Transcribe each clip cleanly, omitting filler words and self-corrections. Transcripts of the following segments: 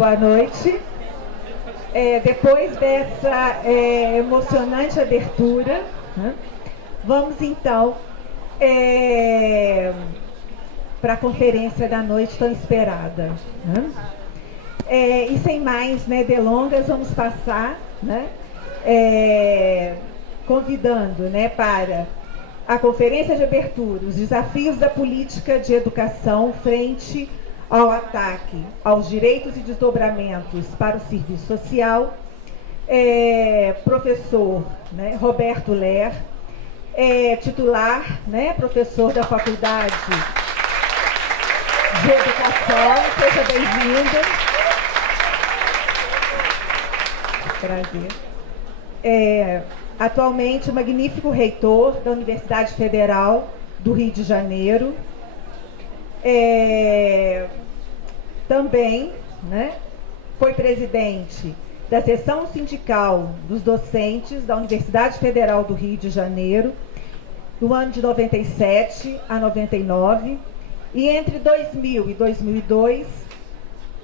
boa noite. Depois dessa emocionante abertura, né, vamos então para a conferência da noite tão esperada. Né? E sem mais, né, delongas, vamos passar, né, convidando, né, para a conferência de abertura, os desafios da política de educação frente ao ataque aos direitos e desdobramentos para o serviço social, professor, né, Roberto Ler, titular, né, professor da Faculdade de Educação, seja bem-vindo. Prazer. Atualmente, magnífico reitor da Universidade Federal do Rio de Janeiro. Também, né, foi presidente da seção sindical dos docentes da Universidade Federal do Rio de Janeiro, do ano de 97 a 99, e entre 2000 e 2002,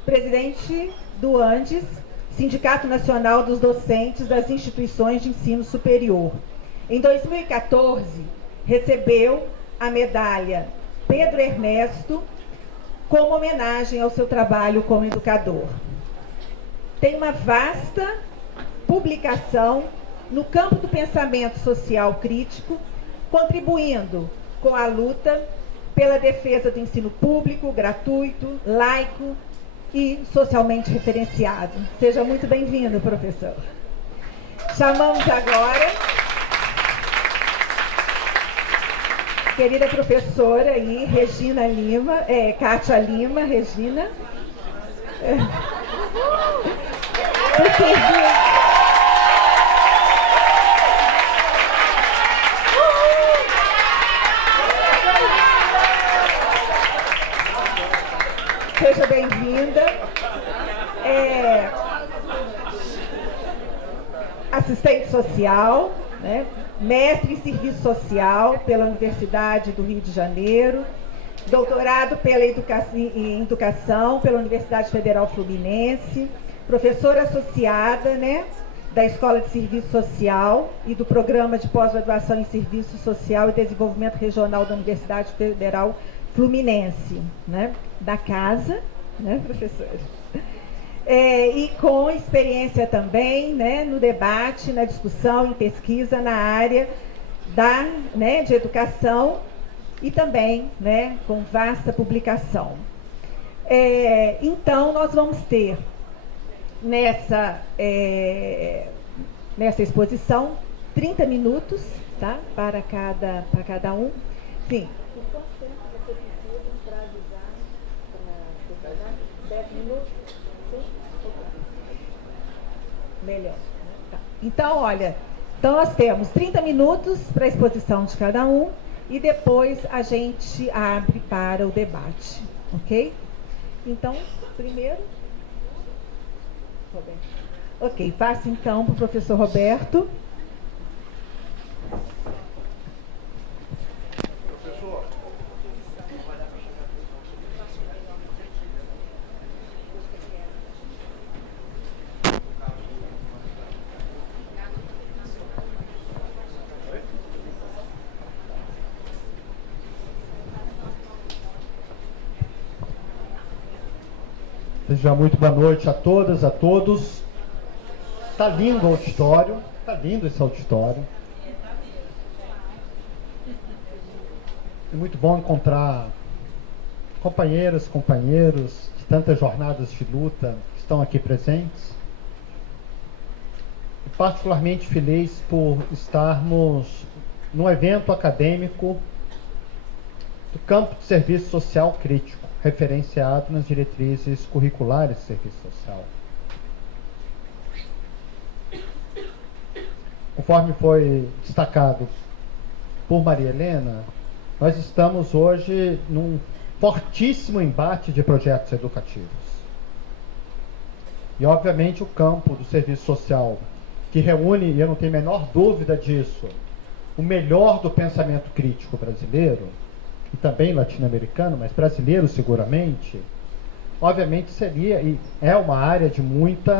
presidente do ANDES, Sindicato Nacional dos Docentes das Instituições de Ensino Superior. Em 2014, recebeu a medalha Pedro Ernesto como homenagem ao seu trabalho como educador. Tem uma vasta publicação no campo do pensamento social crítico, contribuindo com a luta pela defesa do ensino público, gratuito, laico e socialmente referenciado. Seja muito bem-vindo, professor. Chamamos agora querida professora aí, Regina Lima, Kátia Lima, Regina. Seja bem-vinda. Assistente social, né? Mestre em Serviço Social pela Universidade do Rio de Janeiro, doutorado em Educação pela Universidade Federal Fluminense, professora associada, né, da Escola de Serviço Social e do Programa de Pós-Graduação em Serviço Social e Desenvolvimento Regional da Universidade Federal Fluminense, né, da casa, né, professora? E com experiência também, né, no debate, na discussão, em pesquisa na área de educação e também, né, com vasta publicação. Então, nós vamos ter nessa exposição 30 minutos, tá, para cada um. Sim. Por quanto tempo você precisa para avisar para 10 minutos? Melhor. Tá. Então, olha, nós temos 30 minutos para a exposição de cada um e depois a gente abre para o debate, ok? Então, primeiro... Roberto. Ok, passo então para o professor Roberto. Seja muito boa noite a todas, a todos. Está lindo o auditório, está lindo esse auditório. É muito bom encontrar companheiras, companheiros de tantas jornadas de luta que estão aqui presentes. E particularmente feliz por estarmos num evento acadêmico do campo de serviço social crítico, referenciado nas diretrizes curriculares de serviço social. Conforme foi destacado por Maria Helena, nós estamos hoje num fortíssimo embate de projetos educativos. E, obviamente, o campo do serviço social, que reúne, e eu não tenho a menor dúvida disso, o melhor do pensamento crítico brasileiro, e também latino-americano, mas brasileiro seguramente, obviamente seria e é uma área de muito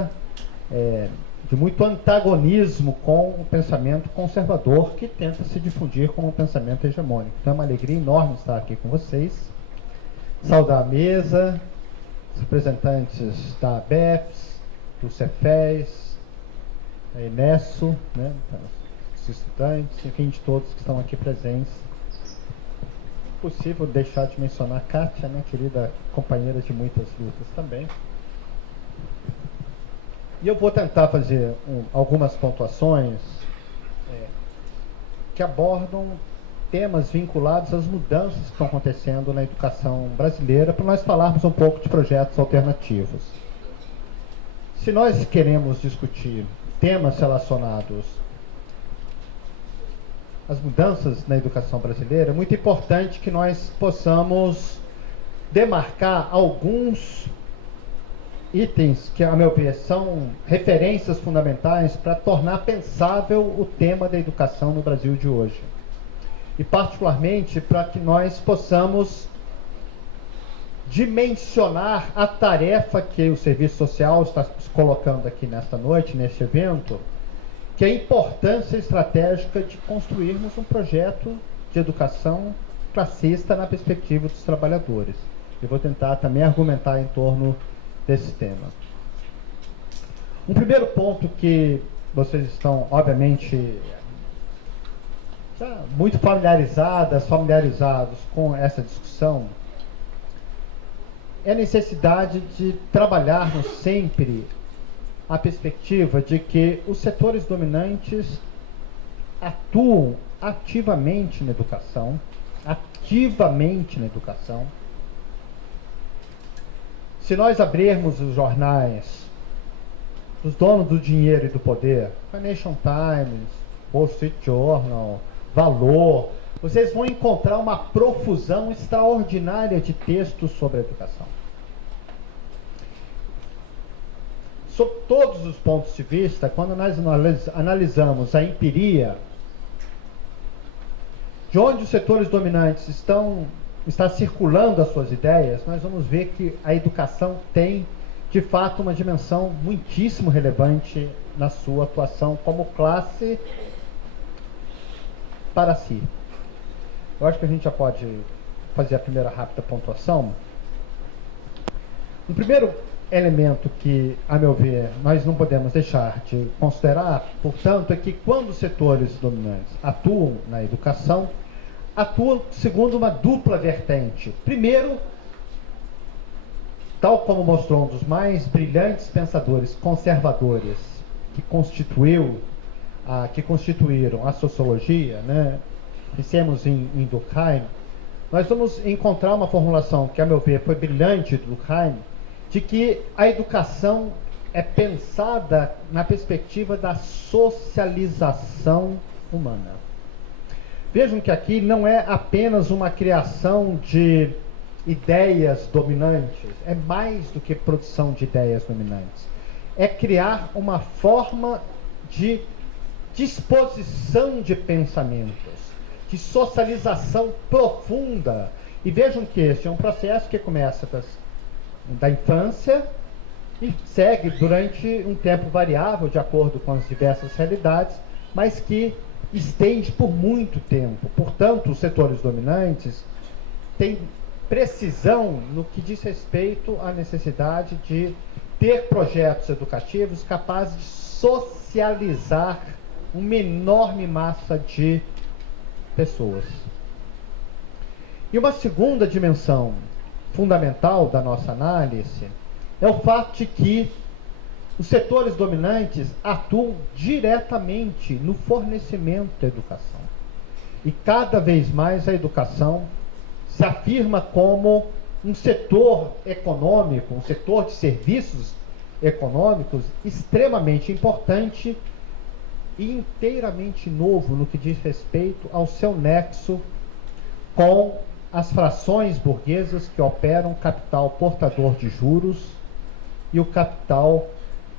antagonismo com o pensamento conservador que tenta se difundir como um pensamento hegemônico. Então é uma alegria enorme estar aqui com vocês. Saudar a mesa, os representantes da ABEPS, do Cefes, da Enesso, né, os estudantes, enfim, de todos que estão aqui presentes. Impossível deixar de mencionar a Kátia, né, querida companheira de muitas lutas também. E eu vou tentar fazer algumas pontuações que abordam temas vinculados às mudanças que estão acontecendo na educação brasileira, para nós falarmos um pouco de projetos alternativos. Se nós queremos discutir temas relacionados às mudanças na educação brasileira, é muito importante que nós possamos demarcar alguns itens que, a meu ver, são referências fundamentais para tornar pensável o tema da educação no Brasil de hoje. E, particularmente, para que nós possamos dimensionar a tarefa que o Serviço Social está colocando aqui nesta noite, neste evento, que é a importância estratégica de construirmos um projeto de educação classista na perspectiva dos trabalhadores. Eu vou tentar também argumentar em torno desse tema. Um primeiro ponto que vocês estão, obviamente, já muito familiarizados com essa discussão, é a necessidade de trabalharmos sempre a perspectiva de que os setores dominantes atuam ativamente na educação, Se nós abrirmos os jornais dos donos do dinheiro e do poder, Financial Times, Wall Street Journal, Valor, vocês vão encontrar uma profusão extraordinária de textos sobre a educação. Sob todos os pontos de vista, quando nós analisamos a empiria, de onde os setores dominantes está circulando as suas ideias, nós vamos ver que a educação tem, de fato, uma dimensão muitíssimo relevante na sua atuação como classe para si. Eu acho que a gente já pode fazer a primeira rápida pontuação. Um primeiro elemento que, a meu ver, nós não podemos deixar de considerar, portanto, é que quando os setores dominantes atuam na educação, atuam segundo uma dupla vertente. Primeiro, tal como mostrou um dos mais brilhantes pensadores conservadores que constituíram a sociologia, né? Pensemos em Durkheim, nós vamos encontrar uma formulação que, a meu ver, foi brilhante do Durkheim, de que a educação é pensada na perspectiva da socialização humana. Vejam que aqui não é apenas uma criação de ideias dominantes, é mais do que produção de ideias dominantes. É criar uma forma de disposição de pensamentos, de socialização profunda. E vejam que este é um processo que começa da infância e segue durante um tempo variável, de acordo com as diversas realidades, mas que estende por muito tempo. Portanto, os setores dominantes têm precisão no que diz respeito à necessidade de ter projetos educativos capazes de socializar uma enorme massa de pessoas. E uma segunda dimensão fundamental da nossa análise é o fato de que os setores dominantes atuam diretamente no fornecimento da educação. E cada vez mais a educação se afirma como um setor econômico, um setor de serviços econômicos extremamente importante e inteiramente novo no que diz respeito ao seu nexo com as frações burguesas que operam capital portador de juros e o capital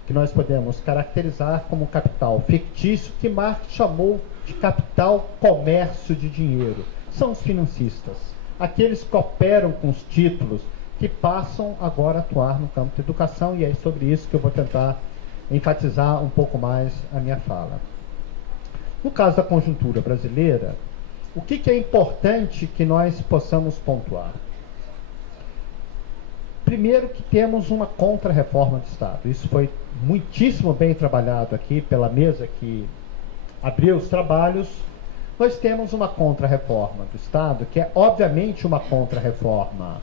que nós podemos caracterizar como capital fictício, que Marx chamou de capital comércio de dinheiro. São os financistas, aqueles que operam com os títulos que passam agora a atuar no campo da educação, e é sobre isso que eu vou tentar enfatizar um pouco mais a minha fala. No caso da conjuntura brasileira, o que é importante que nós possamos pontuar? Primeiro, que temos uma contra-reforma do Estado. Isso foi muitíssimo bem trabalhado aqui pela mesa que abriu os trabalhos. Nós temos uma contra-reforma do Estado, que é obviamente uma contra-reforma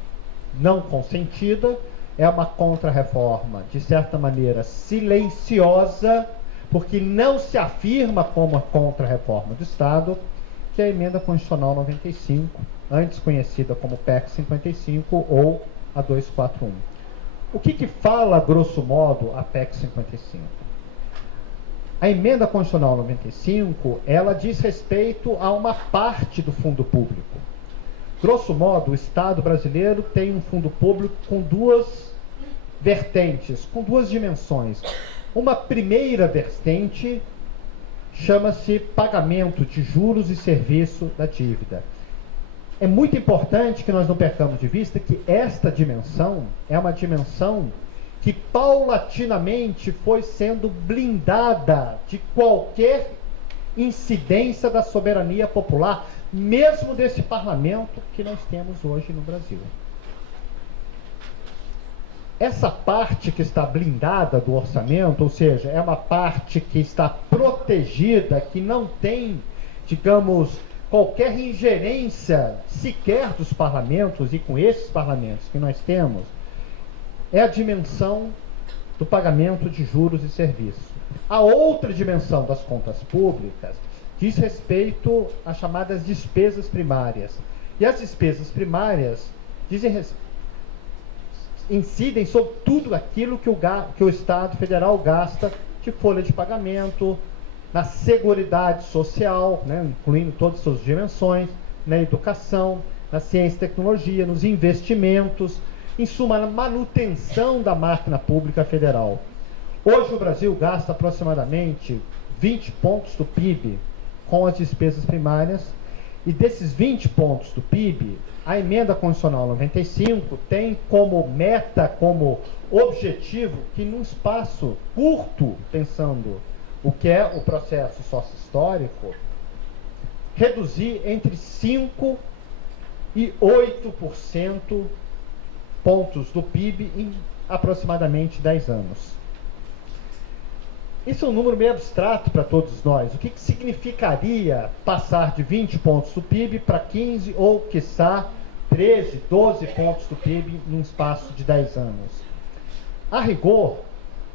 não consentida, é uma contra-reforma, de certa maneira, silenciosa, porque não se afirma como a contra-reforma do Estado, que é a Emenda Constitucional 95, antes conhecida como PEC 55 ou a 241. O que fala, grosso modo, a PEC 55? A Emenda Constitucional 95, ela diz respeito a uma parte do fundo público. Grosso modo, o Estado brasileiro tem um fundo público com duas vertentes, com duas dimensões. Uma primeira vertente chama-se pagamento de juros e serviço da dívida. É muito importante que nós não percamos de vista que esta dimensão é uma dimensão que paulatinamente foi sendo blindada de qualquer incidência da soberania popular, mesmo desse parlamento que nós temos hoje no Brasil. Essa parte que está blindada do orçamento, ou seja, é uma parte que está protegida, que não tem, digamos, qualquer ingerência sequer dos parlamentos, e com esses parlamentos que nós temos, é a dimensão do pagamento de juros e serviços. A outra dimensão das contas públicas diz respeito às chamadas despesas primárias. E as despesas primárias incidem sobre tudo aquilo que o Estado federal gasta de folha de pagamento, na Seguridade Social, né, incluindo todas as suas dimensões, na educação, na ciência e tecnologia, nos investimentos, em suma, na manutenção da máquina pública federal. Hoje o Brasil gasta aproximadamente 20 pontos do PIB com as despesas primárias, e desses 20 pontos do PIB, a Emenda Constitucional 95 tem como meta, como objetivo, que num espaço curto, pensando o que é o processo sócio-histórico, reduzir entre 5% e 8% pontos do PIB em aproximadamente 10 anos. Isso é um número meio abstrato para todos nós. O que significaria passar de 20 pontos do PIB para 15 ou, quiçá, 13, 12 pontos do PIB num espaço de 10 anos? A rigor,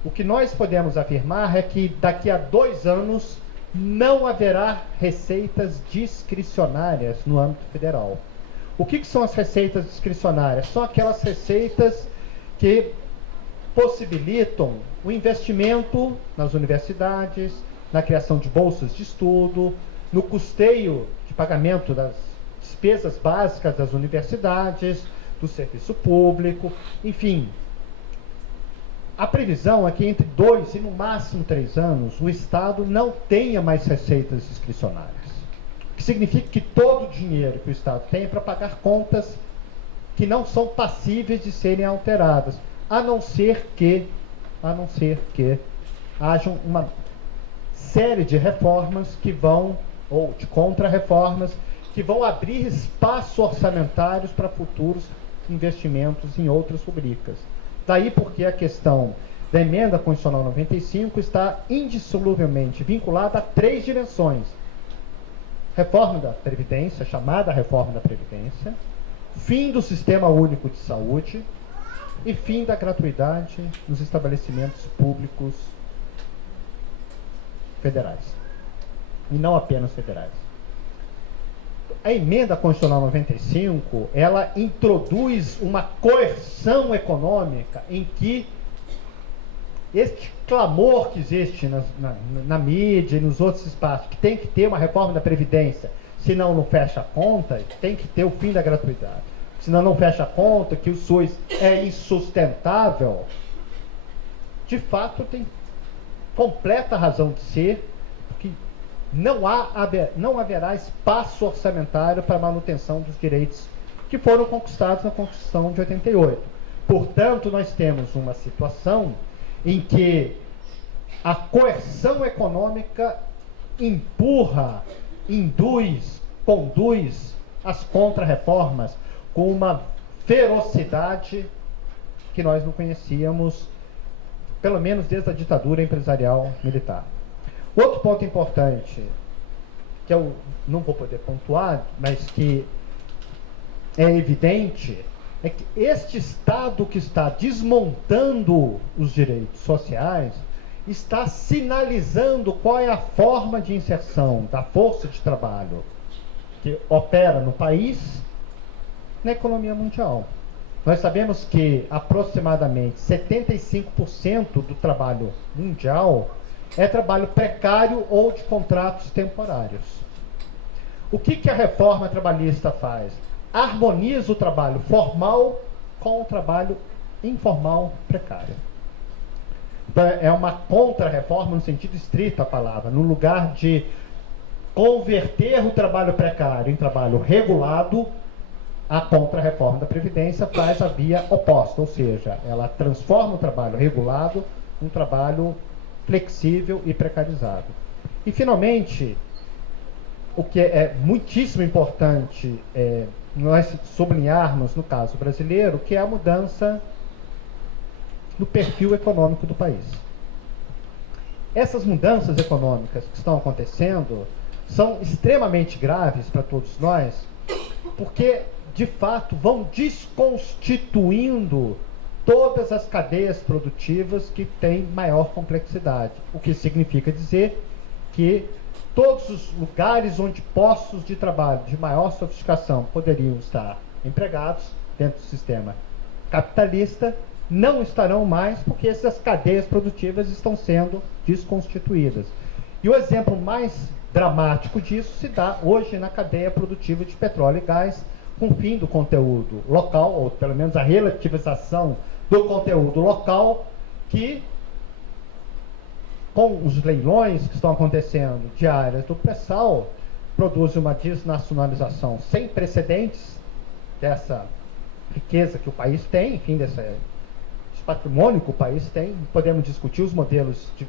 o que nós podemos afirmar é que daqui a 2 anos não haverá receitas discricionárias no âmbito federal. O que são as receitas discricionárias? São aquelas receitas que possibilitam o investimento nas universidades, na criação de bolsas de estudo, no custeio de pagamento das despesas básicas das universidades, do serviço público, enfim. A previsão é que entre 2 e no máximo 3 anos o Estado não tenha mais receitas discricionárias. O que significa que todo o dinheiro que o Estado tem é para pagar contas que não são passíveis de serem alteradas, a não ser que hajam uma série de reformas que vão, ou de contra-reformas, que vão abrir espaço orçamentários para futuros investimentos em outras rubricas. Daí porque a questão da Emenda Constitucional 95 está indissoluvelmente vinculada a 3 dimensões. Reforma da Previdência, chamada Reforma da Previdência, fim do Sistema Único de Saúde e fim da gratuidade nos estabelecimentos públicos federais. E não apenas federais. A Emenda Constitucional 95, ela introduz uma coerção econômica em que este clamor que existe na mídia e nos outros espaços, que tem que ter uma reforma da Previdência, senão não fecha a conta, tem que ter o fim da gratuidade, senão não fecha a conta, que o SUS é insustentável, de fato tem completa razão de ser, porque não haverá espaço orçamentário para a manutenção dos direitos que foram conquistados na Constituição de 88. Portanto, nós temos uma situação em que a coerção econômica empurra, induz, conduz as contrarreformas com uma ferocidade que nós não conhecíamos, pelo menos desde a ditadura empresarial militar. Outro ponto importante, que eu não vou poder pontuar, mas que é evidente, é que este Estado que está desmontando os direitos sociais está sinalizando qual é a forma de inserção da força de trabalho que opera no país na economia mundial. Nós sabemos que aproximadamente 75% do trabalho mundial é trabalho precário ou de contratos temporários. O que a reforma trabalhista faz? Harmoniza o trabalho formal com o trabalho informal precário. Então, é uma contra-reforma no sentido estrito da palavra, no lugar de converter o trabalho precário em trabalho regulado, a contra-reforma da Previdência faz a via oposta, ou seja, ela transforma o trabalho regulado em um trabalho flexível e precarizado. E, finalmente, o que é muitíssimo importante nós sublinharmos, no caso brasileiro, que é a mudança no perfil econômico do país. Essas mudanças econômicas que estão acontecendo são extremamente graves para todos nós, porque, de fato, vão desconstituindo todas as cadeias produtivas que têm maior complexidade, o que significa dizer que todos os lugares onde postos de trabalho de maior sofisticação poderiam estar empregados dentro do sistema capitalista não estarão mais, porque essas cadeias produtivas estão sendo desconstituídas. E o exemplo mais dramático disso se dá hoje na cadeia produtiva de petróleo e gás, com o fim do conteúdo local, ou pelo menos a relativização do conteúdo local, que, com os leilões que estão acontecendo de áreas do pré-sal, produz uma desnacionalização sem precedentes dessa riqueza que o país tem, enfim, desse patrimônio que o país tem. Podemos discutir os modelos de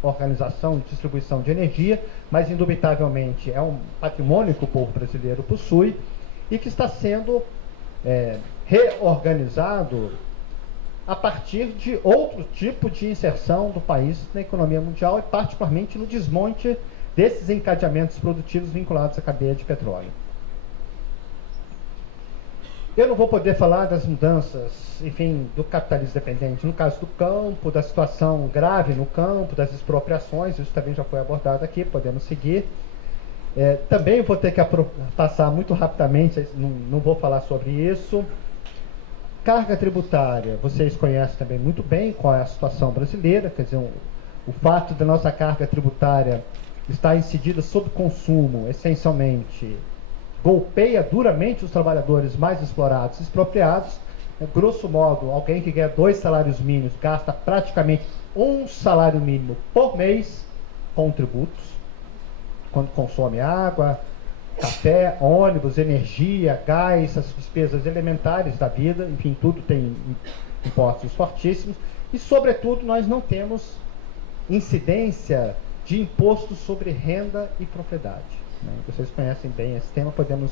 organização e distribuição de energia, mas indubitavelmente é um patrimônio que o povo brasileiro possui e que está sendo reorganizado a partir de outro tipo de inserção do país na economia mundial e particularmente no desmonte desses encadeamentos produtivos vinculados à cadeia de petróleo. Eu não vou poder falar das mudanças, enfim, do capitalismo dependente, no caso do campo, da situação grave no campo, das expropriações, isso também já foi abordado aqui, podemos seguir. Também vou ter que passar muito rapidamente, não vou falar sobre isso. Carga tributária, vocês conhecem também muito bem qual é a situação brasileira, quer dizer, o fato da nossa carga tributária estar incidida sobre consumo, essencialmente, golpeia duramente os trabalhadores mais explorados e expropriados. Grosso modo, alguém que ganha 2 salários mínimos gasta praticamente 1 salário mínimo por mês com tributos, quando consome água, café, ônibus, energia, gás, as despesas elementares da vida, enfim, tudo tem impostos fortíssimos. E, sobretudo, nós não temos incidência de imposto sobre renda e propriedade. Vocês conhecem bem esse tema, podemos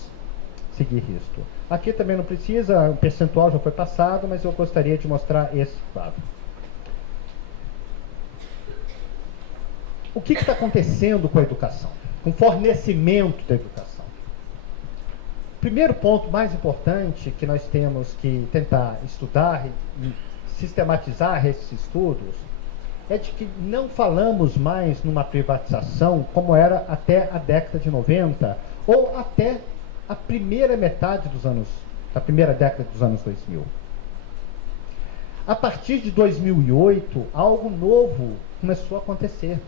seguir isto. Aqui também não precisa, o percentual já foi passado, mas eu gostaria de mostrar esse quadro. O que está acontecendo com a educação? Com o fornecimento da educação? O primeiro ponto mais importante que nós temos que tentar estudar e sistematizar esses estudos é de que não falamos mais numa privatização como era até a década de 90 ou até a primeira metade da primeira década dos anos 2000. A partir de 2008, algo novo começou a acontecer.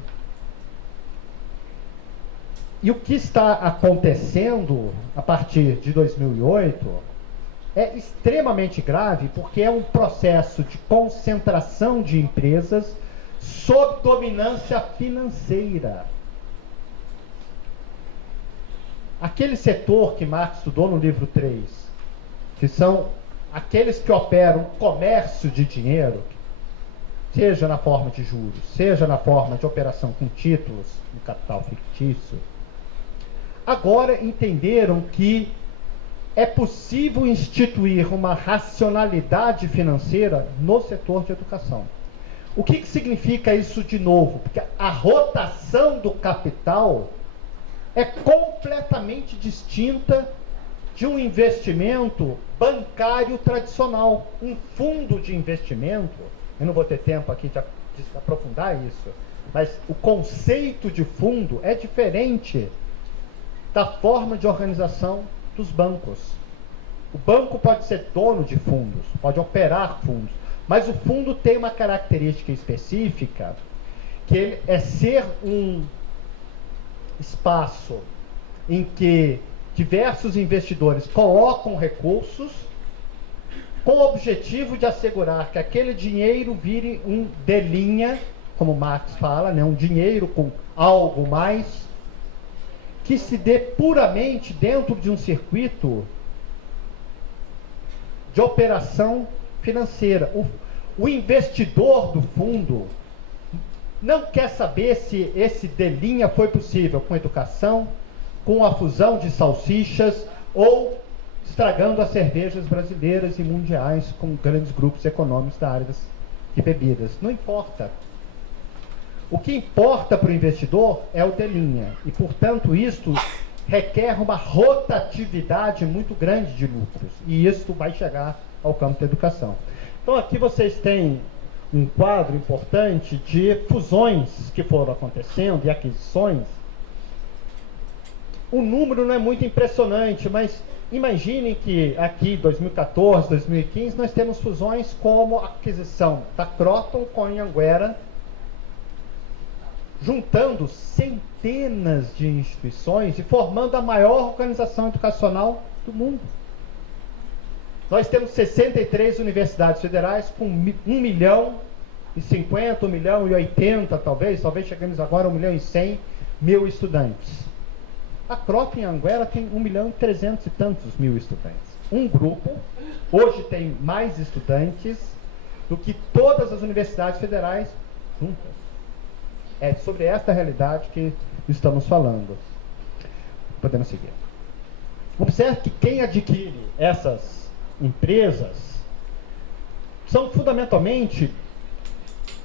E o que está acontecendo a partir de 2008 é extremamente grave, porque é um processo de concentração de empresas sob dominância financeira. Aquele setor que Marx estudou no livro 3, que são aqueles que operam comércio de dinheiro, seja na forma de juros, seja na forma de operação com títulos no capital fictício, agora entenderam que é possível instituir uma racionalidade financeira no setor de educação. O que significa isso de novo? Porque a rotação do capital é completamente distinta de um investimento bancário tradicional. Um fundo de investimento, eu não vou ter tempo aqui de aprofundar isso, mas o conceito de fundo é diferente da forma de organização dos bancos. O banco pode ser dono de fundos, pode operar fundos, mas o fundo tem uma característica específica, que ele é ser um espaço em que diversos investidores colocam recursos com o objetivo de assegurar que aquele dinheiro vire um delinha, como Marx fala, né, um dinheiro com algo mais, que se dê puramente dentro de um circuito de operação financeira. O investidor do fundo não quer saber se esse delinha foi possível com educação, com a fusão de salsichas ou estragando as cervejas brasileiras e mundiais com grandes grupos econômicos da área de bebidas. Não importa. O que importa para o investidor é o delinha. E, portanto, isto requer uma rotatividade muito grande de lucros. E isso vai chegar ao campo da educação. Então, aqui vocês têm um quadro importante de fusões que foram acontecendo e aquisições. O número não é muito impressionante, mas imaginem que aqui, 2014, 2015, nós temos fusões como a aquisição da Croton com a Anhanguera, juntando centenas de instituições e formando a maior organização educacional do mundo. Nós temos 63 universidades federais com 1.050.000, 1.080.000 talvez chegamos agora a 1.100.000 estudantes. A Croton em Anhanguera tem 1.300.000 e tantos mil estudantes. Um grupo, hoje tem mais estudantes do que todas as universidades federais juntas. É sobre esta realidade que estamos falando. Podemos seguir. Observe que quem adquire essas empresas são fundamentalmente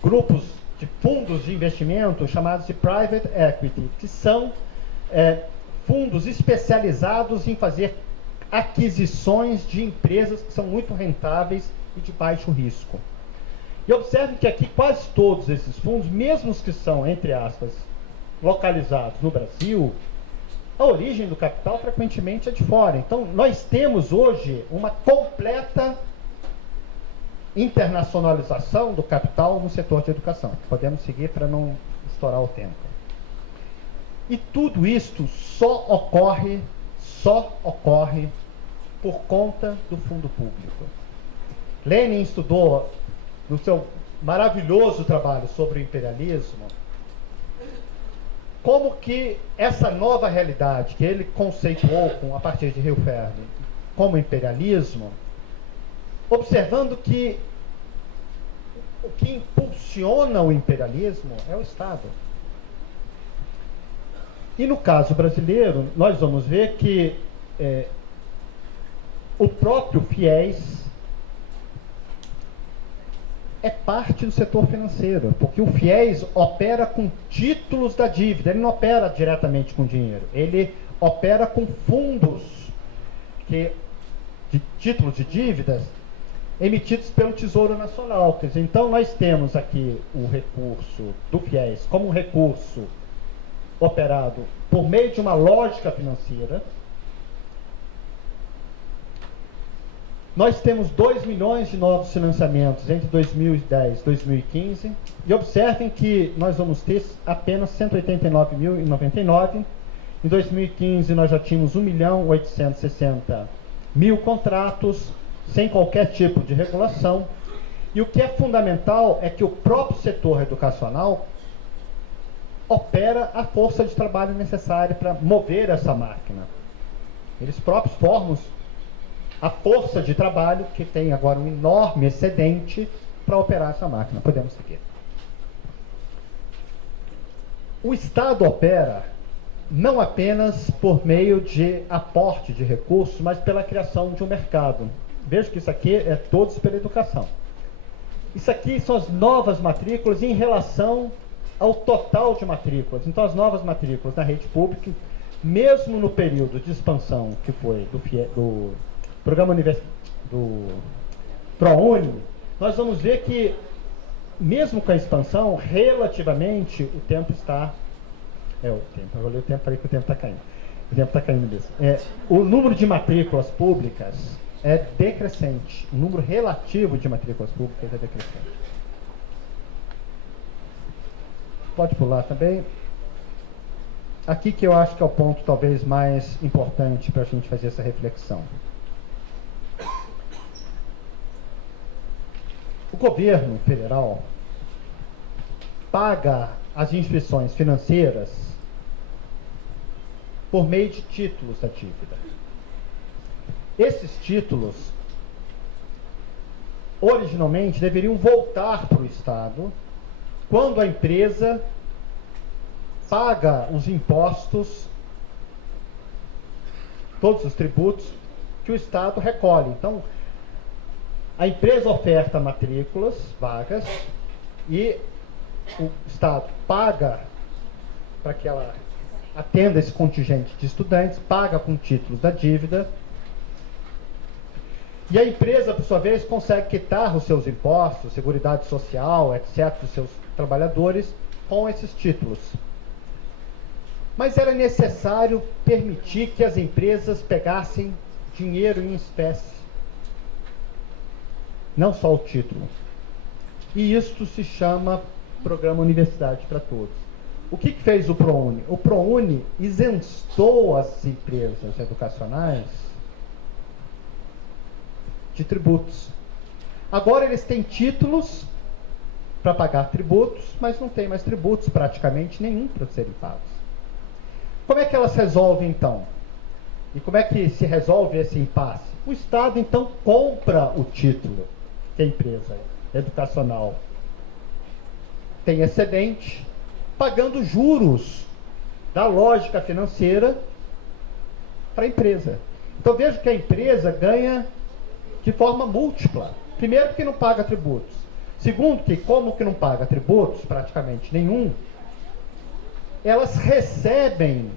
grupos de fundos de investimento chamados de private equity, que são fundos especializados em fazer aquisições de empresas que são muito rentáveis e de baixo risco. E observe que aqui quase todos esses fundos, mesmo os que são, entre aspas, localizados no Brasil, a origem do capital frequentemente é de fora. Então, nós temos hoje uma completa internacionalização do capital no setor de educação. Podemos seguir para não estourar o tempo. E tudo isto só ocorre por conta do fundo público. Lenin estudou no seu maravilhoso trabalho sobre o imperialismo, como que essa nova realidade que ele conceituou a partir de Rio Verde como imperialismo, observando que o que impulsiona o imperialismo é o Estado. E no caso brasileiro, nós vamos ver que o próprio FIES é parte do setor financeiro, porque o FIES opera com títulos da dívida, ele não opera diretamente com dinheiro, ele opera com fundos de títulos de dívidas emitidos pelo Tesouro Nacional. Quer dizer, então nós temos aqui o recurso do FIES como um recurso operado por meio de uma lógica financeira. Nós temos 2 milhões de novos financiamentos entre 2010 e 2015, e observem que nós vamos ter apenas 189.099. Em 2015 nós já tínhamos 1.860.000 contratos, sem qualquer tipo de regulação. E o que é fundamental é que o próprio setor educacional opera a força de trabalho necessária para mover essa máquina. Eles próprios formam a força de trabalho, que tem agora um enorme excedente para operar essa máquina. Podemos seguir. O Estado opera não apenas por meio de aporte de recursos, mas pela criação de um mercado. Veja que isso aqui é todos pela educação. Isso aqui são as novas matrículas em relação ao total de matrículas. Então, as novas matrículas na rede pública, mesmo no período de expansão que foi do programa do ProUni, nós vamos ver que, mesmo com a expansão, relativamente, o tempo está... eu olhei o tempo, falei que o tempo está caindo. O tempo está caindo mesmo. O número de matrículas públicas é decrescente. O número relativo de matrículas públicas é decrescente. Pode pular também. Aqui que eu acho que é o ponto talvez mais importante para a gente fazer essa reflexão. O governo federal paga as instituições financeiras por meio de títulos da dívida. Esses títulos, originalmente, deveriam voltar para o Estado quando a empresa paga os impostos, todos os tributos que o Estado recolhe. Então, a empresa oferta matrículas vagas e o Estado paga para que ela atenda esse contingente de estudantes, paga com títulos da dívida. E a empresa, por sua vez, consegue quitar os seus impostos, seguridade social, etc., dos seus trabalhadores com esses títulos. Mas era necessário permitir que as empresas pegassem dinheiro em espécie, não só o título. E isto se chama Programa Universidade para Todos. O que fez o ProUni? O ProUni isentou as empresas educacionais de tributos. Agora eles têm títulos para pagar tributos, mas não tem mais tributos praticamente nenhum para serem pagos. Como é que elas resolvem então? E como é que se resolve esse impasse? O Estado então compra o título que a empresa educacional tem excedente, pagando juros da lógica financeira para a empresa. Então veja que a empresa ganha de forma múltipla. Primeiro, que não paga tributos. Segundo, que como que não paga tributos, praticamente nenhum, elas recebem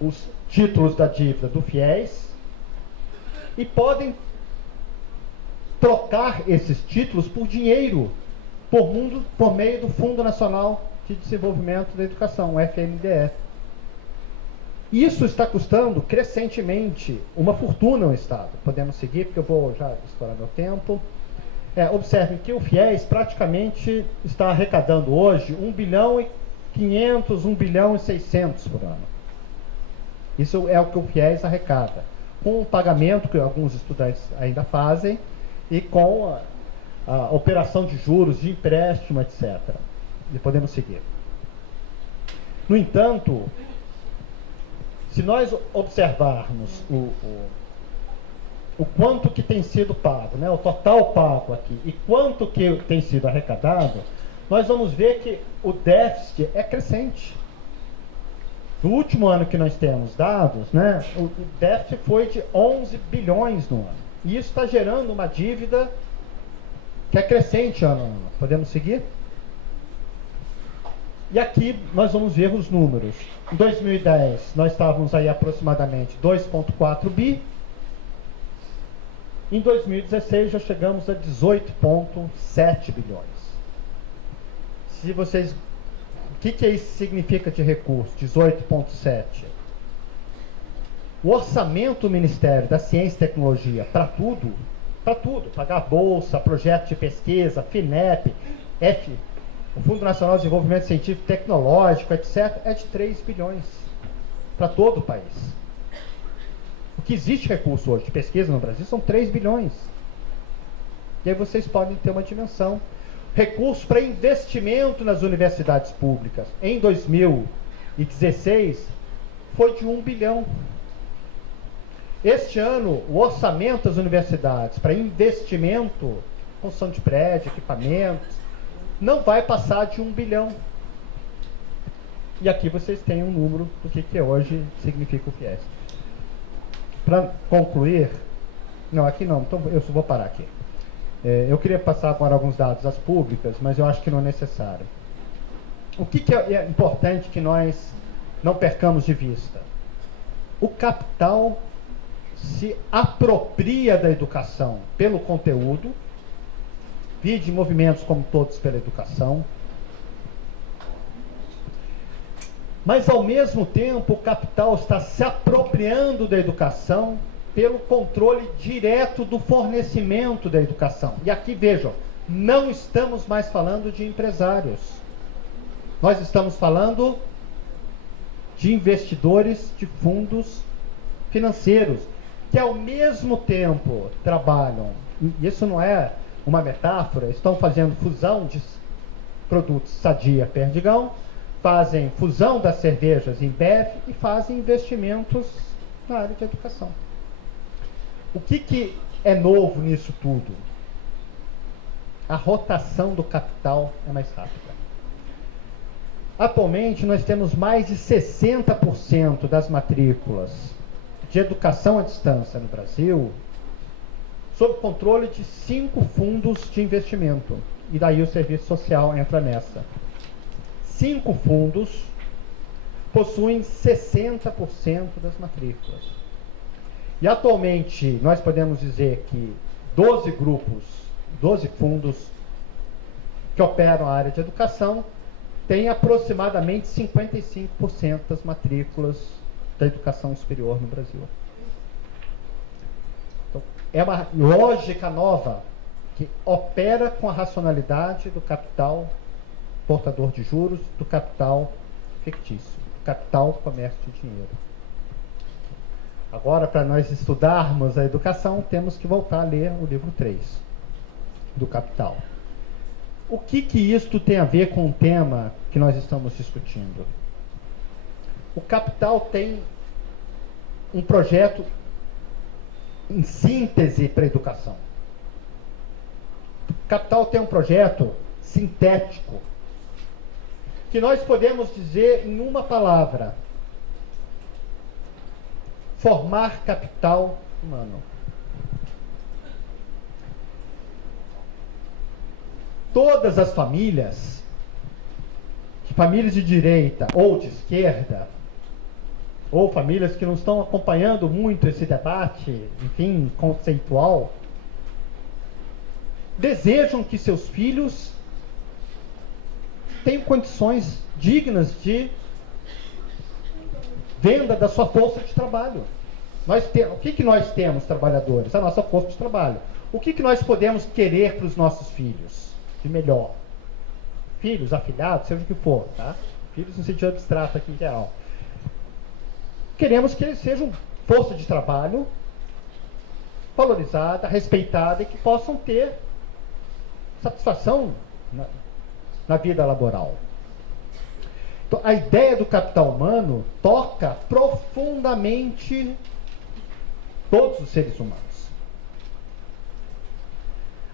os títulos da dívida do FIES e podem trocar esses títulos por dinheiro, por meio do Fundo Nacional de Desenvolvimento da Educação, o FNDE. Isso está custando crescentemente uma fortuna ao Estado. Podemos seguir, porque eu vou já estourar meu tempo. Observem que o FIES praticamente está arrecadando hoje 1 bilhão e 500, 1 bilhão e 600 por ano. Isso é o que o FIES arrecada, com o pagamento que alguns estudantes ainda fazem e com a operação de juros, de empréstimo, etc. E podemos seguir. No entanto, se nós observarmos o quanto que tem sido pago, né, o total pago aqui, e quanto que tem sido arrecadado, nós vamos ver que o déficit é crescente. No último ano que nós temos dados, né, o déficit foi de 11 bilhões no ano. E isso está gerando uma dívida que é crescente ano a ano. Podemos seguir? E aqui nós vamos ver os números. Em 2010, nós estávamos aí aproximadamente 2,4 bi. Em 2016, já chegamos a 18,7 bilhões. Se vocês... O que isso significa de recurso? 18,7. O orçamento do Ministério da Ciência e Tecnologia para tudo, pagar bolsa, projeto de pesquisa, FINEP, o Fundo Nacional de Desenvolvimento Científico e Tecnológico, etc., é de 3 bilhões para todo o país. O que existe recurso hoje de pesquisa no Brasil são 3 bilhões. E aí vocês podem ter uma dimensão. Recurso para investimento nas universidades públicas em 2016 foi de 1 bilhão. Este ano, o orçamento das universidades para investimento, construção de prédio, equipamentos, não vai passar de 1 bilhão. E aqui vocês têm um número do que hoje significa o Fiesp. Para concluir, não, aqui não, então eu só vou parar aqui. Eu queria passar agora alguns dados às públicas, mas eu acho que não é necessário. O que é importante que nós não percamos de vista? O capital se apropria da educação pelo conteúdo, vide movimentos como Todos pela Educação, mas ao mesmo tempo o capital está se apropriando da educação pelo controle direto do fornecimento da educação. E aqui vejam, não estamos mais falando de empresários, nós estamos falando de investidores de fundos financeiros, que ao mesmo tempo trabalham, e isso não é uma metáfora, estão fazendo fusão de produtos Sadia Perdigão, fazem fusão das cervejas Embev e fazem investimentos na área de educação. O que é novo nisso tudo? A rotação do capital é mais rápida. Atualmente nós temos mais de 60% das matrículas de educação à distância no Brasil sob controle de 5 fundos de investimento. E daí o serviço social entra nessa. 5 fundos possuem 60% das matrículas. E atualmente nós podemos dizer que 12 grupos, 12 fundos que operam a área de educação têm aproximadamente 55% das matrículas da educação superior no Brasil. Então, é uma lógica nova que opera com a racionalidade do capital portador de juros, do capital fictício, do capital comércio de dinheiro. Agora, para nós estudarmos a educação, temos que voltar a ler o livro 3 do Capital. O que isto tem a ver com o tema que nós estamos discutindo? O Capital tem um projeto em síntese para a educação. O Capital tem um projeto sintético, que nós podemos dizer em uma palavra: formar capital humano. Todas as famílias de direita ou de esquerda, ou famílias que não estão acompanhando muito esse debate, enfim, conceitual, desejam que seus filhos tenham condições dignas de venda da sua força de trabalho. O que nós temos, trabalhadores? A nossa força de trabalho. O que nós podemos querer para os nossos filhos de melhor? Filhos, afilhados, seja o que for, tá? Filhos no sentido abstrato aqui em geral. Queremos que eles sejam força de trabalho valorizada, respeitada e que possam ter satisfação na vida laboral. Então, a ideia do capital humano toca profundamente todos os seres humanos.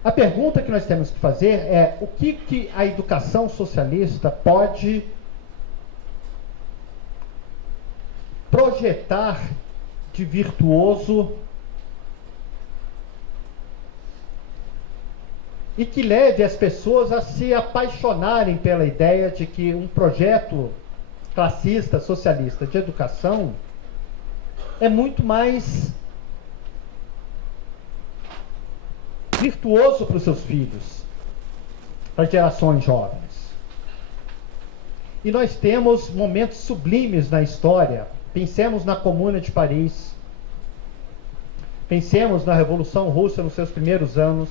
A pergunta que nós temos que fazer é: o que a educação socialista pode projetar de virtuoso e que leve as pessoas a se apaixonarem pela ideia de que um projeto classista, socialista de educação é muito mais virtuoso para os seus filhos, para gerações jovens. E nós temos momentos sublimes na história. Pensemos na Comuna de Paris, pensemos na Revolução Russa nos seus primeiros anos,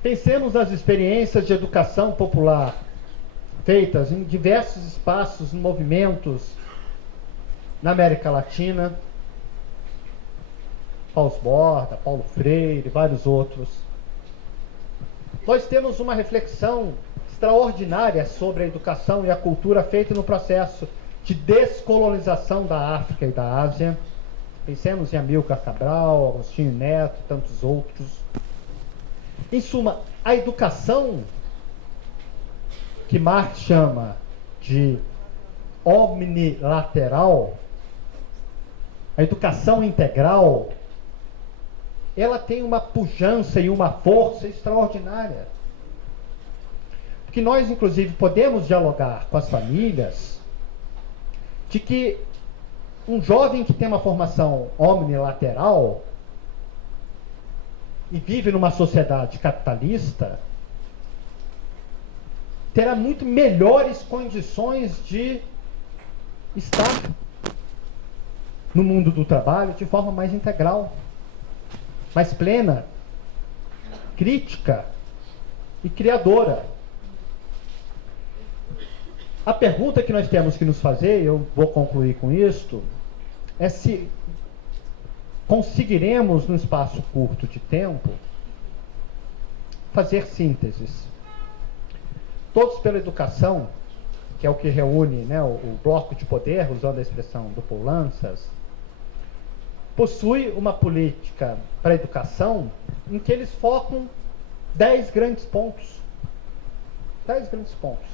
pensemos nas experiências de educação popular feitas em diversos espaços, em movimentos na América Latina, Paulo Borda, Paulo Freire, vários outros. Nós temos uma reflexão extraordinária sobre a educação e a cultura feita no processo de descolonização da África e da Ásia. Pensemos em Amílcar Cabral, Agostinho Neto, tantos outros. Em suma, a educação, que Marx chama de omnilateral, a educação integral, ela tem uma pujança e uma força extraordinária. Porque nós, inclusive, podemos dialogar com as famílias de que um jovem que tem uma formação omnilateral e vive numa sociedade capitalista terá muito melhores condições de estar no mundo do trabalho de forma mais integral, mais plena, crítica e criadora. A pergunta que nós temos que nos fazer, eu vou concluir com isto, é se conseguiremos, num espaço curto de tempo, fazer sínteses. Todos pela educação, que é o que reúne, né, o bloco de poder, usando a expressão do Paul Lansas, possui uma política para a educação em que eles focam 10 grandes pontos. 10 grandes pontos.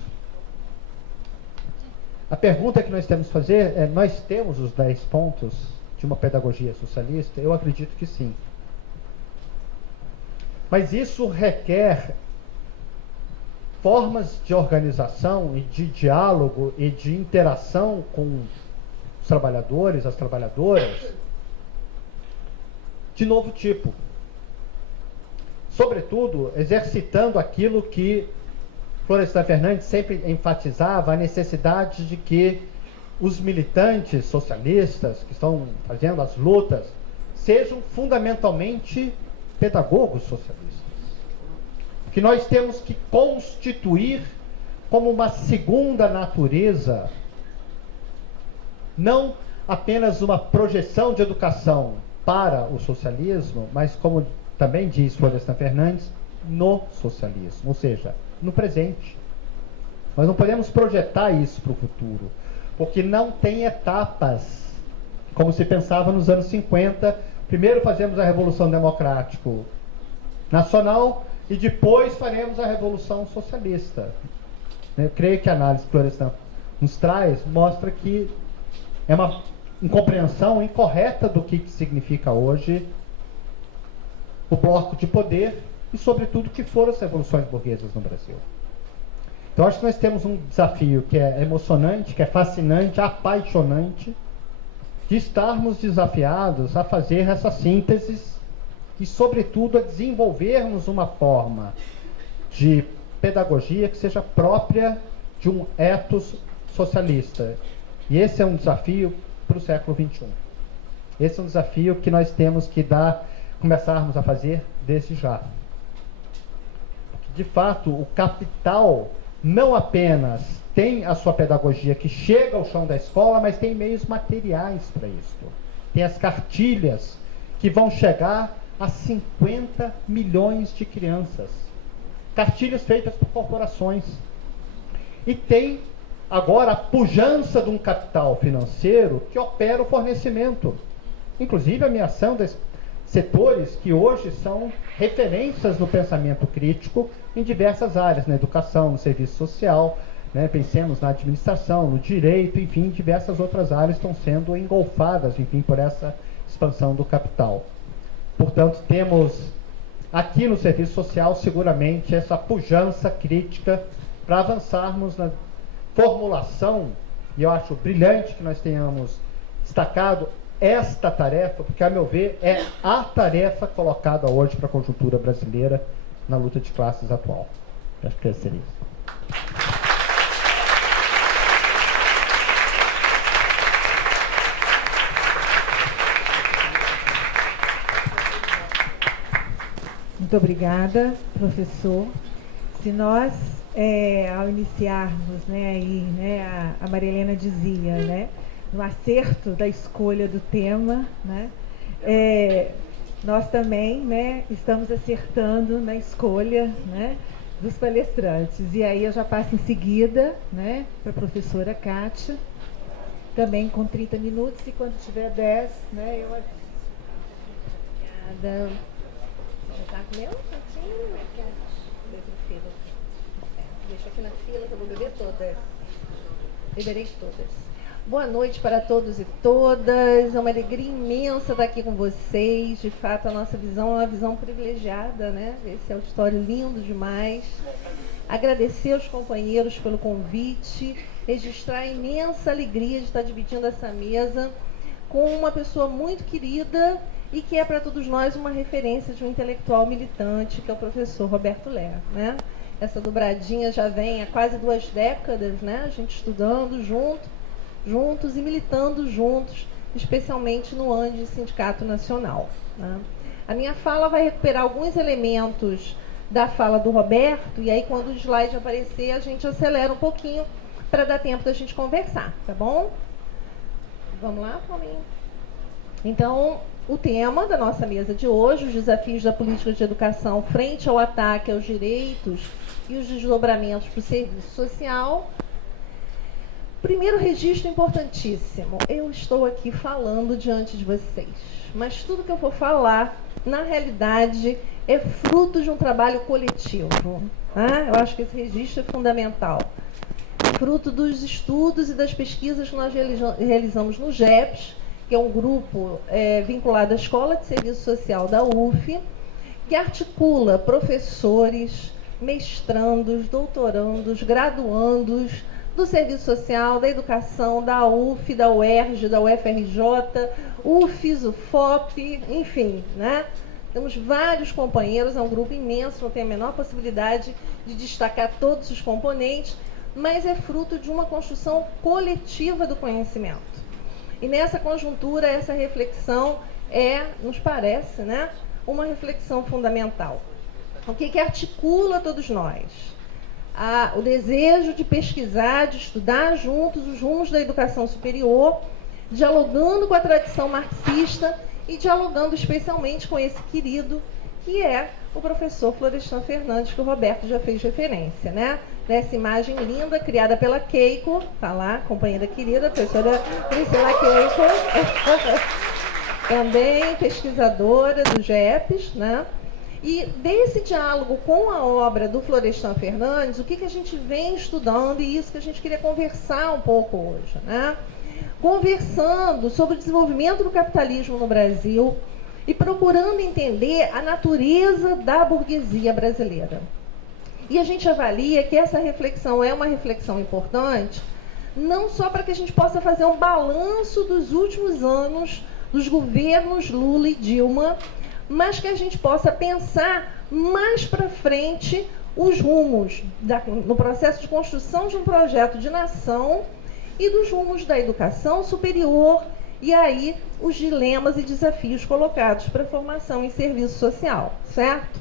A pergunta que nós temos que fazer é: nós temos os 10 pontos de uma pedagogia socialista? Eu acredito que sim. Mas isso requer formas de organização e de diálogo e de interação com os trabalhadores, as trabalhadoras, de novo tipo. Sobretudo, exercitando aquilo que Florestan Fernandes sempre enfatizava, a necessidade de que os militantes socialistas que estão fazendo as lutas sejam fundamentalmente pedagogos socialistas. Que nós temos que constituir como uma segunda natureza, não apenas uma projeção de educação para o socialismo, mas, como também diz Florestan Fernandes, no socialismo, ou seja, no presente. Nós não podemos projetar isso para o futuro, porque não tem etapas, como se pensava nos anos 50. Primeiro fazemos a Revolução Democrática Nacional e depois faremos a Revolução Socialista. Eu creio que a análise que Florestan nos traz mostra que é uma incompreensão incorreta do que significa hoje o bloco de poder e, sobretudo, o que foram as revoluções burguesas no Brasil. Então, acho que nós temos um desafio que é emocionante, que é fascinante, apaixonante, de estarmos desafiados a fazer essas sínteses e, sobretudo, a desenvolvermos uma forma de pedagogia que seja própria de um ethos socialista. E esse é um desafio para o século XXI. Esse é um desafio que nós temos que começarmos a fazer desde já. De fato, o capital não apenas tem a sua pedagogia que chega ao chão da escola, mas tem meios materiais para isso. Tem as cartilhas que vão chegar a 50 milhões de crianças. Cartilhas feitas por corporações. E tem agora a pujança de um capital financeiro que opera o fornecimento. Inclusive ameaçando setores que hoje são referências no pensamento crítico em diversas áreas, na educação, no serviço social, né? Pensemos na administração, no direito, enfim, diversas outras áreas estão sendo engolfadas, enfim, por essa expansão do capital. Portanto, temos aqui no serviço social seguramente essa pujança crítica para avançarmos na formulação, e eu acho brilhante que nós tenhamos destacado esta tarefa, porque, a meu ver, é a tarefa colocada hoje para a conjuntura brasileira na luta de classes atual. Acho que seria isso. Muito obrigada, professor. Se nós, ao iniciarmos, né, aí, né, a Maria Helena dizia, né, no acerto da escolha do tema, né, nós também, né, estamos acertando na escolha, né, dos palestrantes. E aí eu já passo em seguida, né, para a professora Kátia, também com 30 minutos, e quando tiver 10, né, eu aviso. Obrigada. Já está com meu? Deixa aqui na fila que eu vou beber todas. Beberei todas. Boa noite para todos e todas. É uma alegria imensa estar aqui com vocês. De fato, a nossa visão é uma visão privilegiada, né? Esse auditório lindo demais. Agradecer aos companheiros pelo convite, registrar a imensa alegria de estar dividindo essa mesa com uma pessoa muito querida e que é para todos nós uma referência de um intelectual militante, que é o professor Roberto Lé, né? Essa dobradinha já vem há quase 2 décadas, né? A gente estudando juntos e militando juntos, especialmente no ANDE Sindicato Nacional, né? A minha fala vai recuperar alguns elementos da fala do Roberto, e aí quando o slide aparecer, a gente acelera um pouquinho para dar tempo da gente conversar, tá bom? Vamos lá, Paulinho? Então, o tema da nossa mesa de hoje, os desafios da política de educação frente ao ataque aos direitos e os desdobramentos para o serviço social. Primeiro registro importantíssimo, eu estou aqui falando diante de vocês, mas tudo que eu for falar, na realidade, é fruto de um trabalho coletivo, tá? Eu acho que esse registro é fundamental. Fruto dos estudos e das pesquisas que nós realizamos no GEPS, que é um grupo vinculado à Escola de Serviço Social da UF, que articula professores, mestrandos, doutorandos, graduandos do Serviço Social, da Educação, da UF, da UERJ, da UFRJ, UFES, UFOP, enfim, né? Temos vários companheiros, é um grupo imenso, não tem a menor possibilidade de destacar todos os componentes, mas é fruto de uma construção coletiva do conhecimento. E nessa conjuntura, essa reflexão nos parece, né, uma reflexão fundamental. O que articula todos nós? O desejo de pesquisar, de estudar juntos os rumos da educação superior, dialogando com a tradição marxista e dialogando especialmente com esse querido, que é o professor Florestan Fernandes, que o Roberto já fez referência, né? Nessa imagem linda, criada pela Keiko, tá lá, companheira querida, a professora Priscila Keiko, também pesquisadora do GEPS, né? E desse diálogo com a obra do Florestan Fernandes, o que a gente vem estudando, e isso que a gente queria conversar um pouco hoje, né? Conversando sobre o desenvolvimento do capitalismo no Brasil e procurando entender a natureza da burguesia brasileira. E a gente avalia que essa reflexão é uma reflexão importante, não só para que a gente possa fazer um balanço dos últimos anos dos governos Lula e Dilma, mas que a gente possa pensar mais para frente os rumos no processo de construção de um projeto de nação e dos rumos da educação superior, e aí os dilemas e desafios colocados para a formação em serviço social, certo?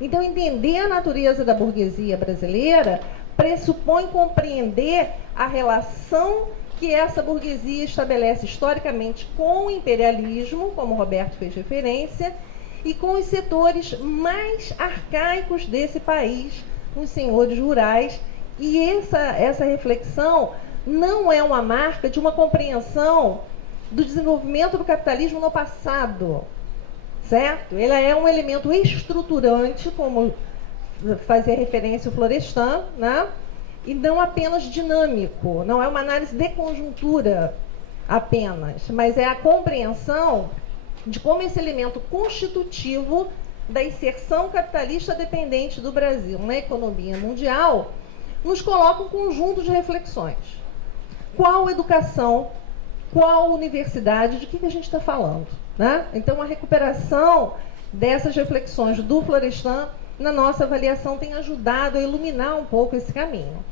Então, entender a natureza da burguesia brasileira pressupõe compreender a relação que essa burguesia estabelece historicamente com o imperialismo, como o Roberto fez referência, e com os setores mais arcaicos desse país, os senhores rurais, e essa reflexão não é uma marca de uma compreensão do desenvolvimento do capitalismo no passado, certo? Ele é um elemento estruturante, como fazia referência o Florestan, né? E não apenas dinâmico, não é uma análise de conjuntura apenas, mas é a compreensão de como esse elemento constitutivo da inserção capitalista dependente do Brasil na economia mundial nos coloca um conjunto de reflexões. Qual educação, qual universidade, de que a gente está falando, né? Então, a recuperação dessas reflexões do Florestan, na nossa avaliação, tem ajudado a iluminar um pouco esse caminho.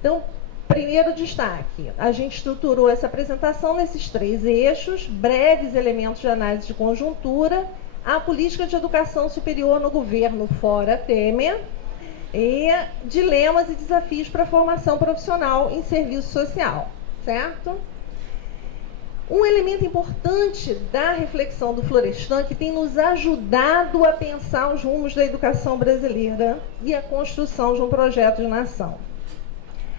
Então, primeiro destaque, a gente estruturou essa apresentação nesses 3 eixos, breves elementos de análise de conjuntura, a política de educação superior no governo fora Temer, e dilemas e desafios para a formação profissional em serviço social, certo? Um elemento importante da reflexão do Florestan, que tem nos ajudado a pensar os rumos da educação brasileira e a construção de um projeto de nação.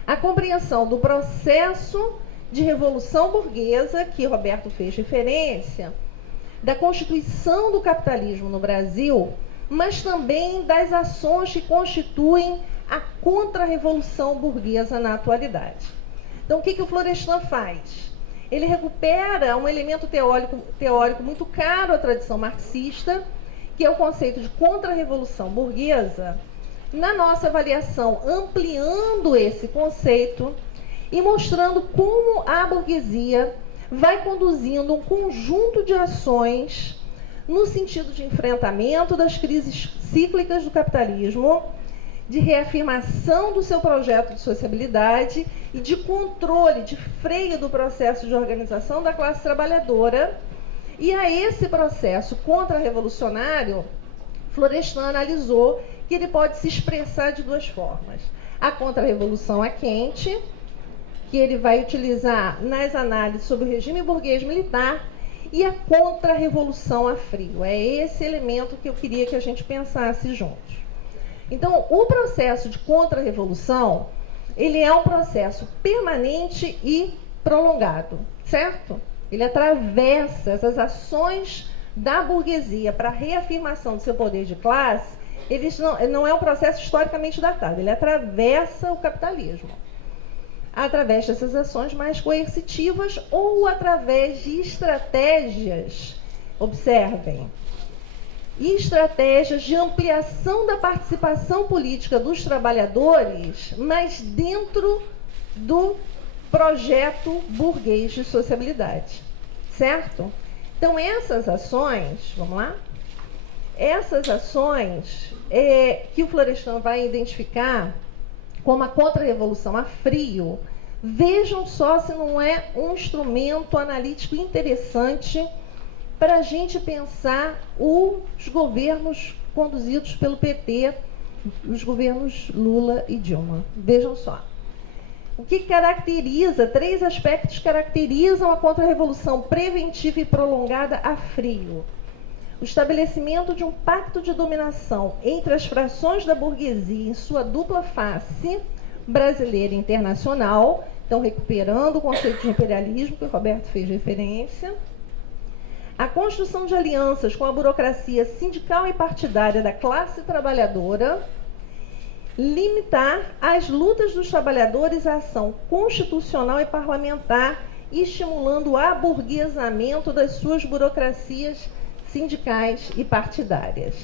A compreensão do processo de revolução burguesa, que Roberto fez referência, da constituição do capitalismo no Brasil, mas também das ações que constituem a contra-revolução burguesa na atualidade. Então, o que o Florestan faz? Ele recupera um elemento teórico muito caro à tradição marxista, que é o conceito de contra-revolução burguesa, na nossa avaliação, ampliando esse conceito e mostrando como a burguesia vai conduzindo um conjunto de ações no sentido de enfrentamento das crises cíclicas do capitalismo, de reafirmação do seu projeto de sociabilidade e de controle, de freio do processo de organização da classe trabalhadora. E a esse processo contra-revolucionário, Florestan analisou que ele pode se expressar de duas formas. A contra-revolução a quente, que ele vai utilizar nas análises sobre o regime burguês militar, e a contra-revolução a frio. É esse elemento que eu queria que a gente pensasse juntos. Então, o processo de contra-revolução, ele é um processo permanente e prolongado, certo? Ele atravessa essas ações da burguesia para a reafirmação do seu poder de classe. Ele não é um processo historicamente datado, ele atravessa o capitalismo, através dessas ações mais coercitivas ou através de estratégias, observem, estratégias de ampliação da participação política dos trabalhadores, mas dentro do projeto burguês de sociabilidade, certo? Então, essas ações, vamos lá? Essas ações que o Florestan vai identificar como a contra-revolução a frio, vejam só se não é um instrumento analítico interessante para a gente pensar os governos conduzidos pelo PT, os governos Lula e Dilma. Vejam só. O que caracteriza, 3 aspectos caracterizam a contra-revolução preventiva e prolongada a frio. O estabelecimento de um pacto de dominação entre as frações da burguesia em sua dupla face, brasileira e internacional, então recuperando o conceito de imperialismo que o Roberto fez referência. A construção de alianças com a burocracia sindical e partidária da classe trabalhadora, limitar as lutas dos trabalhadores à ação constitucional e parlamentar, estimulando o aburguesamento das suas burocracias sindicais e partidárias.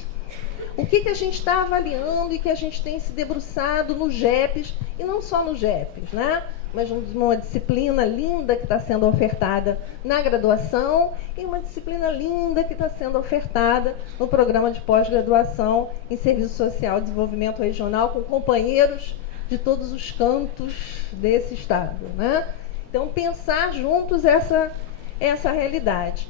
O que a gente está avaliando e que a gente tem se debruçado no GEPs, e não só no GEPs, né? Mas uma disciplina linda que está sendo ofertada na graduação e uma disciplina linda que está sendo ofertada no programa de pós-graduação em Serviço Social e Desenvolvimento Regional, com companheiros de todos os cantos desse estado, né? Então, pensar juntos essa realidade.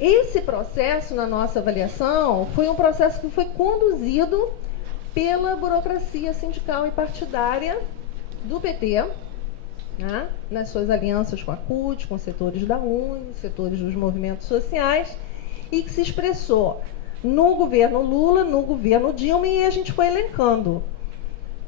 Esse processo, na nossa avaliação, foi um processo que foi conduzido pela burocracia sindical e partidária do PT, né, nas suas alianças com a CUT, com setores da UNE, setores dos movimentos sociais, e que se expressou no governo Lula, no governo Dilma, e a gente foi elencando.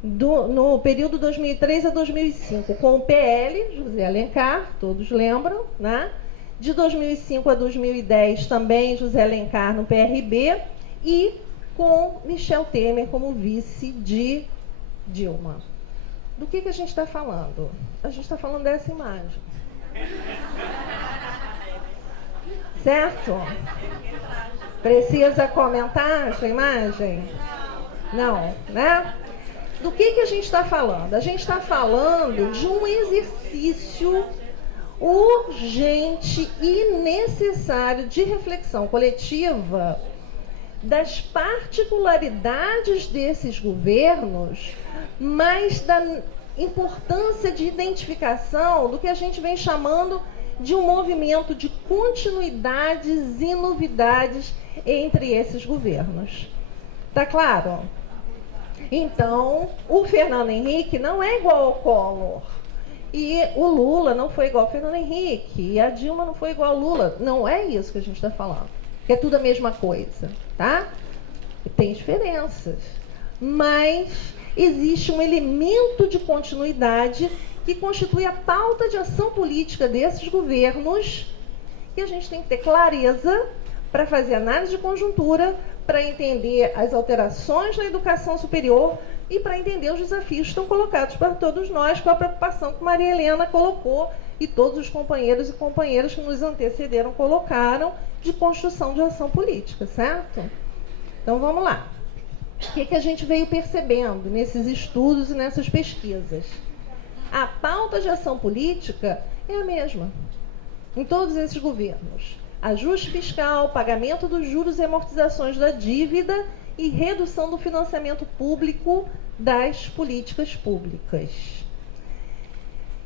No período 2003 a 2005, com o PL, José Alencar, todos lembram, né? De 2005 a 2010, também José Alencar no PRB, e com Michel Temer como vice de Dilma. Do que a gente está falando? A gente está falando dessa imagem. Certo? Precisa comentar essa imagem? Não, né? Do que a gente está falando? A gente está falando de um exercício urgente e necessário de reflexão coletiva das particularidades desses governos, mas da importância de identificação do que a gente vem chamando de um movimento de continuidades e novidades entre esses governos. Tá claro? Então, o Fernando Henrique não é igual ao Collor. E o Lula não foi igual ao Fernando Henrique. E a Dilma não foi igual ao Lula. Não é isso que a gente está falando. Que é tudo a mesma coisa, tá? Tem diferenças. Mas existe um elemento de continuidade que constitui a pauta de ação política desses governos, que a gente tem que ter clareza para fazer análise de conjuntura, para entender as alterações na educação superior e para entender os desafios que estão colocados para todos nós, com a preocupação que Maria Helena colocou e todos os companheiros e companheiras que nos antecederam colocaram de construção de ação política, certo? Então vamos lá. O que a gente veio percebendo nesses estudos e nessas pesquisas? A pauta de ação política é a mesma em todos esses governos. Ajuste fiscal, pagamento dos juros e amortizações da dívida e redução do financiamento público das políticas públicas.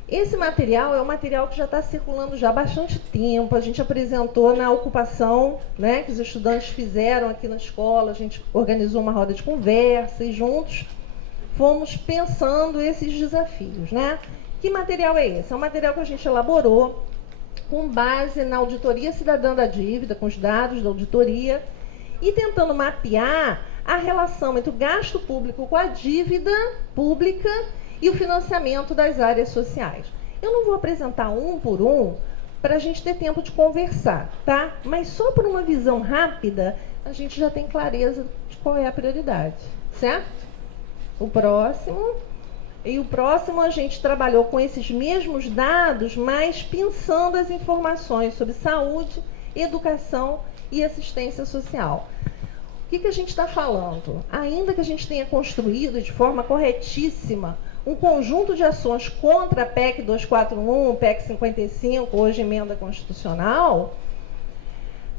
Esse material é um material que já está circulando já há bastante tempo. A gente apresentou na ocupação, né, que os estudantes fizeram aqui na escola. A gente organizou uma roda de conversa e juntos fomos pensando esses desafios, né? Que material é esse? É um material que a gente elaborou com base na auditoria cidadã da dívida, com os dados da auditoria, e tentando mapear a relação entre o gasto público com a dívida pública e o financiamento das áreas sociais. Eu não vou apresentar um por um para a gente ter tempo de conversar, tá? Mas só por uma visão rápida, a gente já tem clareza de qual é a prioridade, certo? O próximo a gente trabalhou com esses mesmos dados, mas pensando as informações sobre saúde, educação e assistência social. O que a gente está falando? Ainda que a gente tenha construído de forma corretíssima um conjunto de ações contra a PEC 241, PEC 55, hoje emenda constitucional,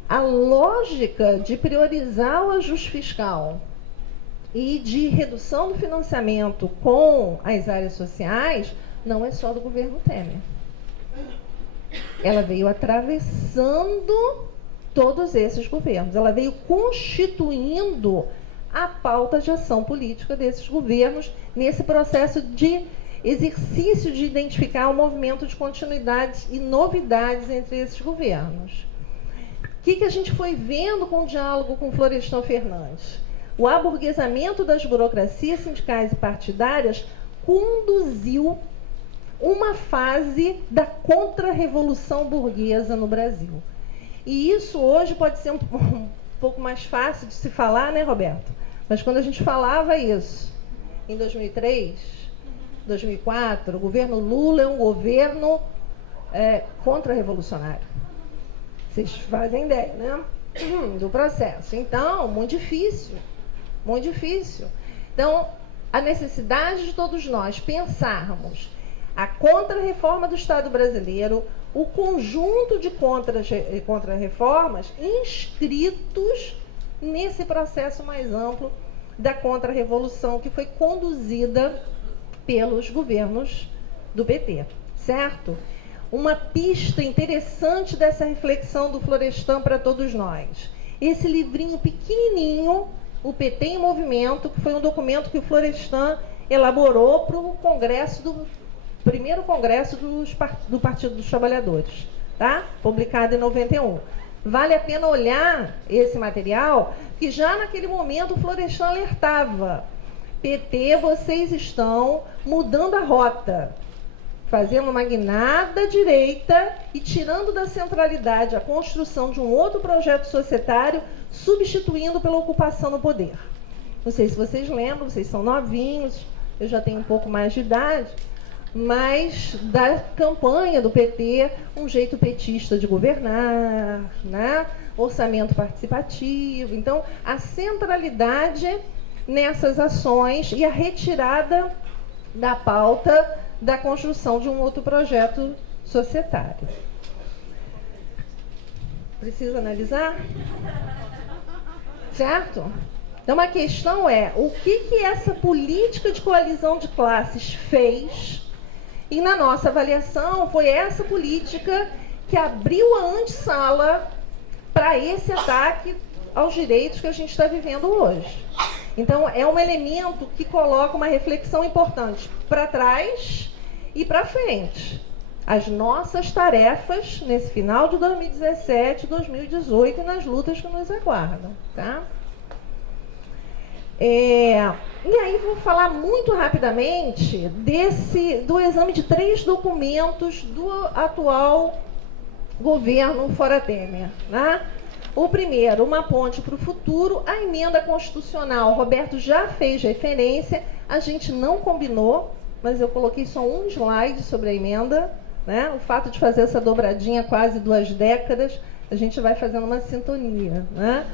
a lógica de priorizar o ajuste fiscal e de redução do financiamento com as áreas sociais não é só do governo Temer. Ela veio atravessando todos esses governos. Ela veio constituindo a pauta de ação política desses governos nesse processo de exercício de identificar o movimento de continuidades e novidades entre esses governos. O que a gente foi vendo com o diálogo com Florestan Fernandes? O aburguesamento das burocracias sindicais e partidárias conduziu uma fase da contra-revolução burguesa no Brasil. E isso hoje pode ser um pouco mais fácil de se falar, né, Roberto? Mas quando a gente falava isso, em 2003, 2004, o governo Lula é um governo contra-revolucionário. Vocês fazem ideia, né? Do processo. Então, muito difícil. Muito difícil. Então, a necessidade de todos nós pensarmos a contra-reforma do Estado brasileiro, o conjunto de contra-reformas inscritos nesse processo mais amplo da contra-revolução que foi conduzida pelos governos do PT, certo? Uma pista interessante dessa reflexão do Florestan para todos nós. Esse livrinho pequenininho, O PT em Movimento, que foi um documento que o Florestan elaborou para o primeiro congresso do Partido dos Trabalhadores, tá? Publicado em 91. Vale a pena olhar esse material, que já naquele momento o Florestan alertava: PT, vocês estão mudando a rota, fazendo uma guinada à direita e tirando da centralidade a construção de um outro projeto societário, substituindo pela ocupação no poder. Não sei se vocês lembram, vocês são novinhos, eu já tenho um pouco mais de idade, mas da campanha do PT, um jeito petista de governar, né? Orçamento participativo. Então, a centralidade nessas ações e a retirada da pauta da construção de um outro projeto societário. Precisa analisar? Certo? Então, a questão é, o que essa política de coalizão de classes fez? E, na nossa avaliação, foi essa política que abriu a antessala para esse ataque aos direitos que a gente está vivendo hoje. Então, é um elemento que coloca uma reflexão importante para trás e para frente. As nossas tarefas nesse final de 2017, 2018 e nas lutas que nos aguardam, tá? E aí vou falar muito rapidamente do exame de 3 documentos do atual governo fora Temer, né? O primeiro, uma ponte para o futuro, a emenda constitucional. Roberto já fez referência, a gente não combinou, mas eu coloquei só um slide sobre a emenda, né? O fato de fazer essa dobradinha quase 2 décadas, a gente vai fazendo uma sintonia, né?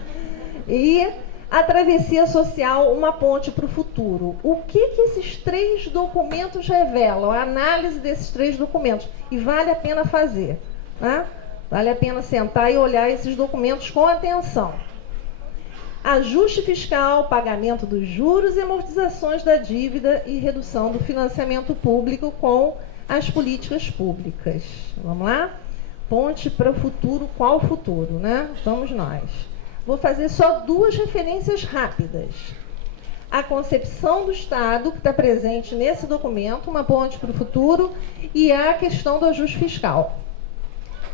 E a travessia social, uma ponte para o futuro. O que esses 3 documentos revelam? A análise desses 3 documentos. E vale a pena fazer, né? Vale a pena sentar e olhar esses documentos com atenção. Ajuste fiscal, pagamento dos juros e amortizações da dívida e redução do financiamento público com as políticas públicas. Vamos lá? Ponte para o futuro, qual futuro, né? Vamos nós. Vou fazer só 2 referências rápidas. A concepção do Estado, que está presente nesse documento, uma ponte para o futuro, e a questão do ajuste fiscal.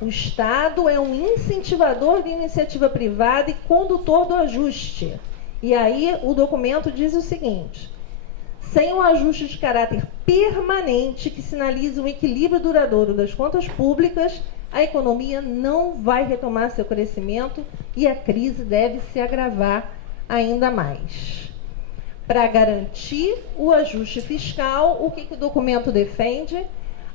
O Estado é um incentivador de iniciativa privada e condutor do ajuste. E aí o documento diz o seguinte: sem um ajuste de caráter permanente que sinalize um equilíbrio duradouro das contas públicas, a economia não vai retomar seu crescimento e a crise deve se agravar ainda mais. Para garantir o ajuste fiscal, o que o documento defende?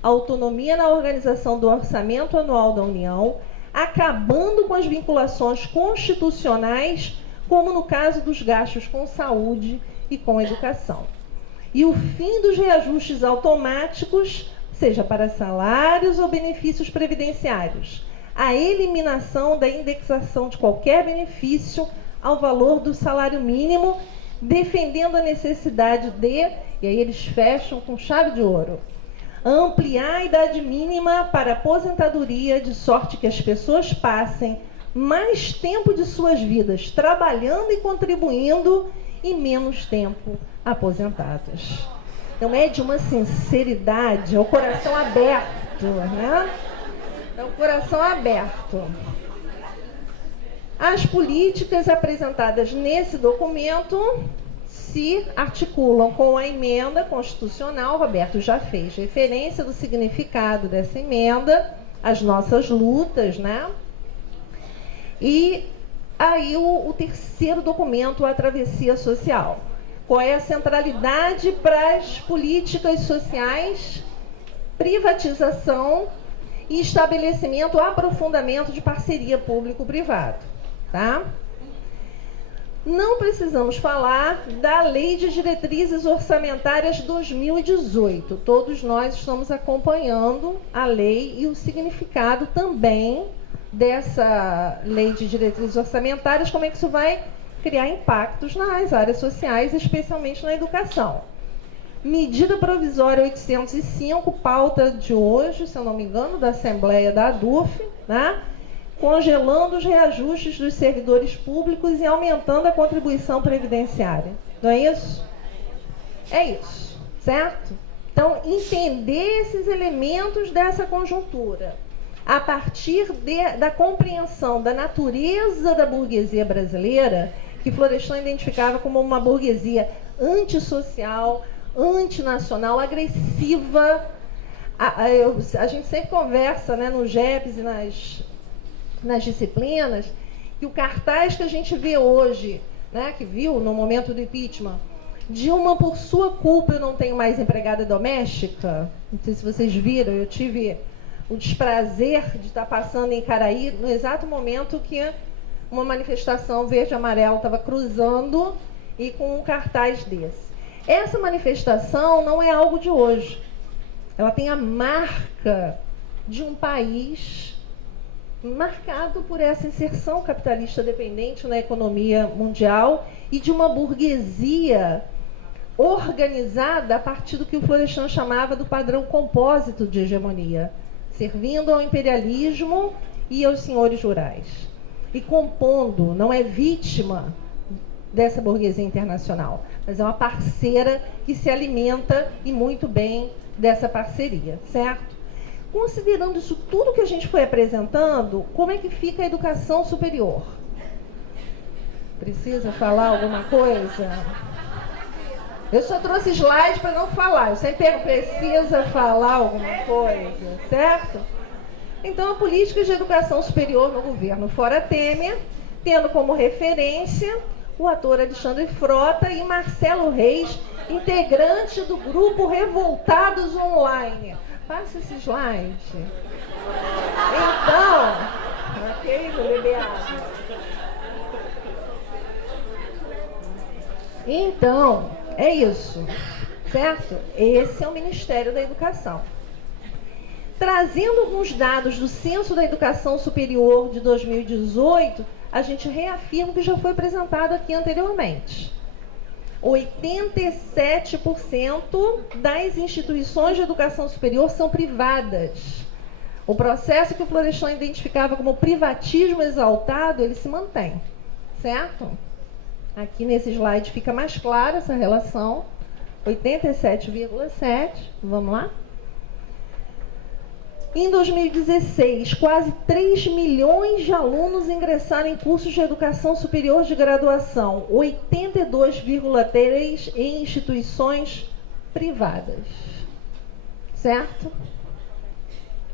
Autonomia na organização do orçamento anual da União, acabando com as vinculações constitucionais, como no caso dos gastos com saúde e com educação. E o fim dos reajustes automáticos, seja para salários ou benefícios previdenciários. A eliminação da indexação de qualquer benefício ao valor do salário mínimo, defendendo a necessidade de, e aí eles fecham com chave de ouro, ampliar a idade mínima para aposentadoria, de sorte que as pessoas passem mais tempo de suas vidas trabalhando e contribuindo e menos tempo aposentadas. Então é de uma sinceridade, é o coração aberto, né? É o coração aberto. As políticas apresentadas nesse documento se articulam com a emenda constitucional. Roberto já fez referência do significado dessa emenda, as nossas lutas, né? E aí o terceiro documento, a travessia social. Qual é a centralidade para as políticas sociais? Privatização e estabelecimento, aprofundamento de parceria público-privado, tá? Não precisamos falar da Lei de Diretrizes Orçamentárias 2018. Todos nós estamos acompanhando a lei e o significado também dessa Lei de Diretrizes Orçamentárias, como é que isso vai criar impactos nas áreas sociais, especialmente na educação. Medida provisória 805, pauta de hoje, se eu não me engano, da Assembleia da ADUF, né? Congelando os reajustes dos servidores públicos e aumentando a contribuição previdenciária. Não é isso? É isso, certo? Então, entender esses elementos dessa conjuntura, a partir da compreensão da natureza da burguesia brasileira, que Florestan identificava como uma burguesia antissocial, antinacional, agressiva. A gente sempre conversa, né, no GEPS e nas disciplinas, que o cartaz que a gente vê hoje, né, que viu no momento do impeachment, Dilma, por sua culpa eu não tenho mais empregada doméstica. Não sei se vocês viram, eu tive o desprazer de estar passando em Caraí no exato momento que uma manifestação verde e amarelo estava cruzando e com um cartaz desse. Essa manifestação não é algo de hoje. Ela tem a marca de um país marcado por essa inserção capitalista dependente na economia mundial e de uma burguesia organizada a partir do que o Florestan chamava do padrão compósito de hegemonia, servindo ao imperialismo e aos senhores rurais. E compondo, não é vítima dessa burguesia internacional, mas é uma parceira que se alimenta, e muito bem, dessa parceria, certo? Considerando isso tudo que a gente foi apresentando, como é que fica a educação superior? Precisa falar alguma coisa? Eu só trouxe slide para não falar. Eu sempre precisa falar alguma coisa, certo? Então, a política de educação superior no governo fora Temer, tendo como referência o ator Alexandre Frota e Marcelo Reis, integrante do grupo Revoltados Online. Passa esse slide. Então, ok, vou beber água. Então, é isso, certo? Esse é o Ministério da Educação. Trazendo alguns dados do Censo da Educação Superior de 2018, a gente reafirma o que já foi apresentado aqui anteriormente. 87% das instituições de educação superior são privadas. O processo que o Florestan identificava como privatismo exaltado, ele se mantém, certo? Aqui nesse slide fica mais clara essa relação, 87,7%, vamos lá? Em 2016, quase 3 milhões de alunos ingressaram em cursos de educação superior de graduação, 82,3% em instituições privadas. Certo?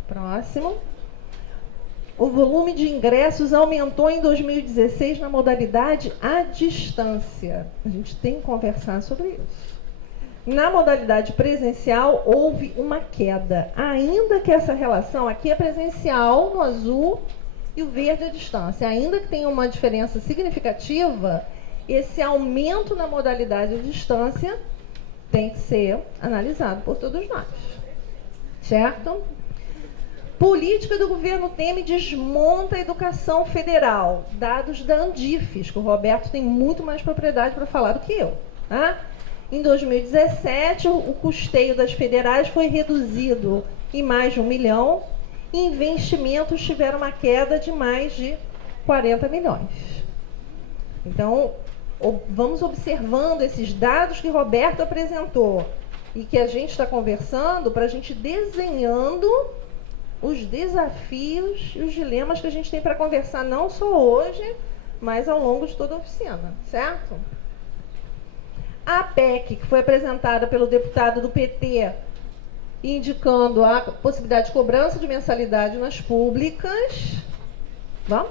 Próximo. O volume de ingressos aumentou em 2016 na modalidade à distância. A gente tem que conversar sobre isso. Na modalidade presencial, houve uma queda, ainda que essa relação aqui é presencial no azul e o verde à distância. Ainda que tenha uma diferença significativa, esse aumento na modalidade à distância tem que ser analisado por todos nós. Certo? Política do governo Temer desmonta a educação federal. Dados da Andifes, que o Roberto tem muito mais propriedade para falar do que eu. Tá? Em 2017, o custeio das federais foi reduzido em mais de 1 milhão e investimentos tiveram uma queda de mais de 40 milhões. Então, vamos observando esses dados que o Roberto apresentou e que a gente está conversando para a gente desenhando os desafios e os dilemas que a gente tem para conversar não só hoje, mas ao longo de toda a oficina, certo? A PEC, que foi apresentada pelo deputado do PT, indicando a possibilidade de cobrança de mensalidade nas públicas. Vamos?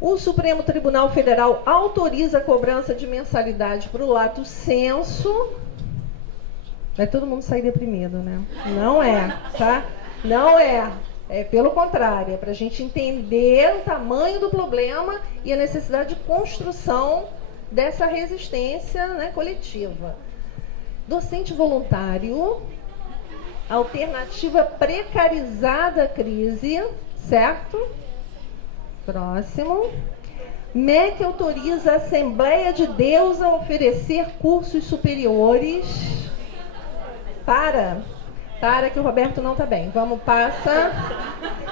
O Supremo Tribunal Federal autoriza a cobrança de mensalidade para o lato sensu. Vai todo mundo sair deprimido, né? Não é, tá? Não é. É pelo contrário, é para a gente entender o tamanho do problema e a necessidade de construção dessa resistência, né, coletiva. Docente voluntário, alternativa precarizada à crise, certo? Próximo. MEC autoriza a Assembleia de Deus a oferecer cursos superiores. Para que o Roberto não está bem. Vamos, passa.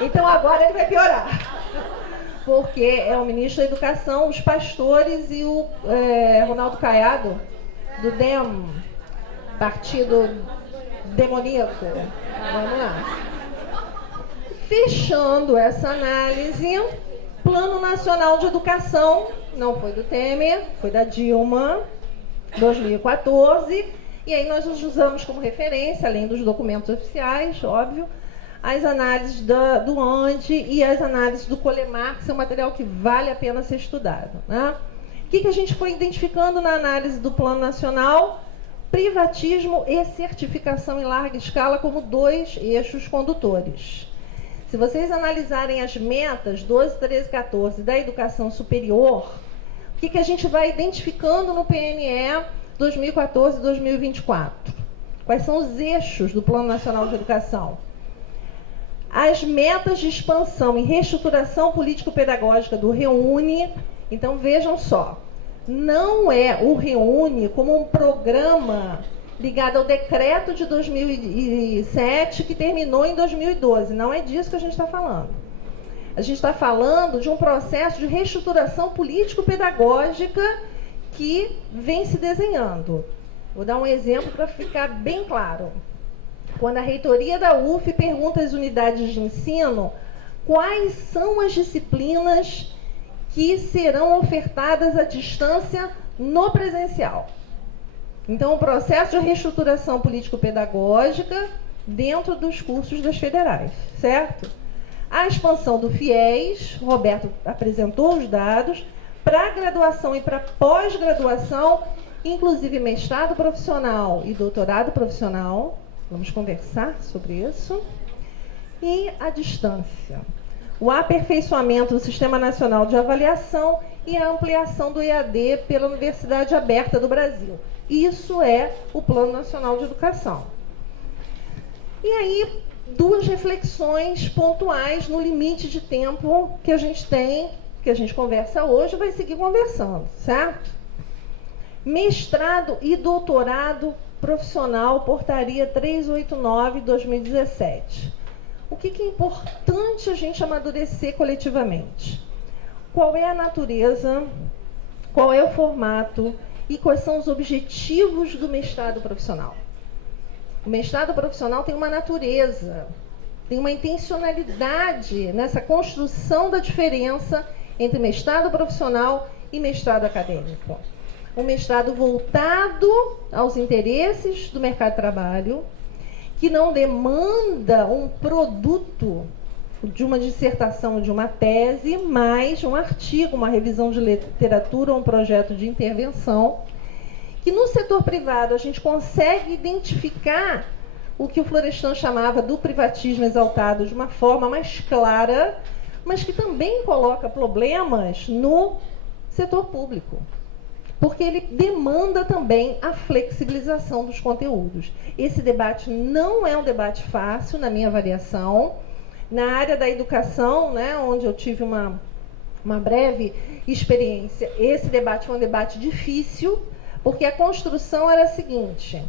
Então agora ele vai piorar. Porque é o ministro da Educação, os pastores e o Ronaldo Caiado, do DEM, Partido Demoníaco. Vamos lá. Fechando essa análise, Plano Nacional de Educação, não foi do Temer, foi da Dilma, 2014, e aí nós os usamos como referência, além dos documentos oficiais, óbvio, as análises do ANDE e as análises do Colemar, que são material que vale a pena ser estudado. Né? O que a gente foi identificando na análise do Plano Nacional? Privatismo e certificação em larga escala como 2 eixos condutores. Se vocês analisarem as metas 12, 13, 14 da educação superior, o que a gente vai identificando no PNE 2014 e 2024? Quais são os eixos do Plano Nacional de Educação? As metas de expansão e reestruturação político-pedagógica do REUNE. Então, vejam só, não é o REUNE como um programa ligado ao decreto de 2007 que terminou em 2012. Não é disso que a gente está falando. A gente está falando de um processo de reestruturação político-pedagógica que vem se desenhando. Vou dar um exemplo para ficar bem claro. Quando a reitoria da UF pergunta às unidades de ensino quais são as disciplinas que serão ofertadas à distância no presencial. Então, o processo de reestruturação político-pedagógica dentro dos cursos das federais, certo? A expansão do FIES, Roberto apresentou os dados, para graduação e para pós-graduação, inclusive mestrado profissional e doutorado profissional. Vamos conversar sobre isso. E a distância. O aperfeiçoamento do Sistema Nacional de Avaliação e a ampliação do EAD pela Universidade Aberta do Brasil. Isso é o Plano Nacional de Educação. E aí, duas reflexões pontuais no limite de tempo que a gente tem, que a gente conversa hoje, vai seguir conversando, certo? Mestrado e doutorado profissional, portaria 389/2017. O que é importante a gente amadurecer coletivamente? Qual é a natureza, qual é o formato e quais são os objetivos do mestrado profissional? O mestrado profissional tem uma natureza, tem uma intencionalidade nessa construção da diferença entre mestrado profissional e mestrado acadêmico. Um mestrado voltado aos interesses do mercado de trabalho, que não demanda um produto de uma dissertação, de uma tese, mas um artigo, uma revisão de literatura, um projeto de intervenção, que no setor privado a gente consegue identificar o que o Florestan chamava do privatismo exaltado de uma forma mais clara, mas que também coloca problemas no setor público, porque ele demanda também a flexibilização dos conteúdos. Esse debate não é um debate fácil, na minha avaliação. Na área da educação, né, onde eu tive uma breve experiência, esse debate foi um debate difícil, porque a construção era a seguinte: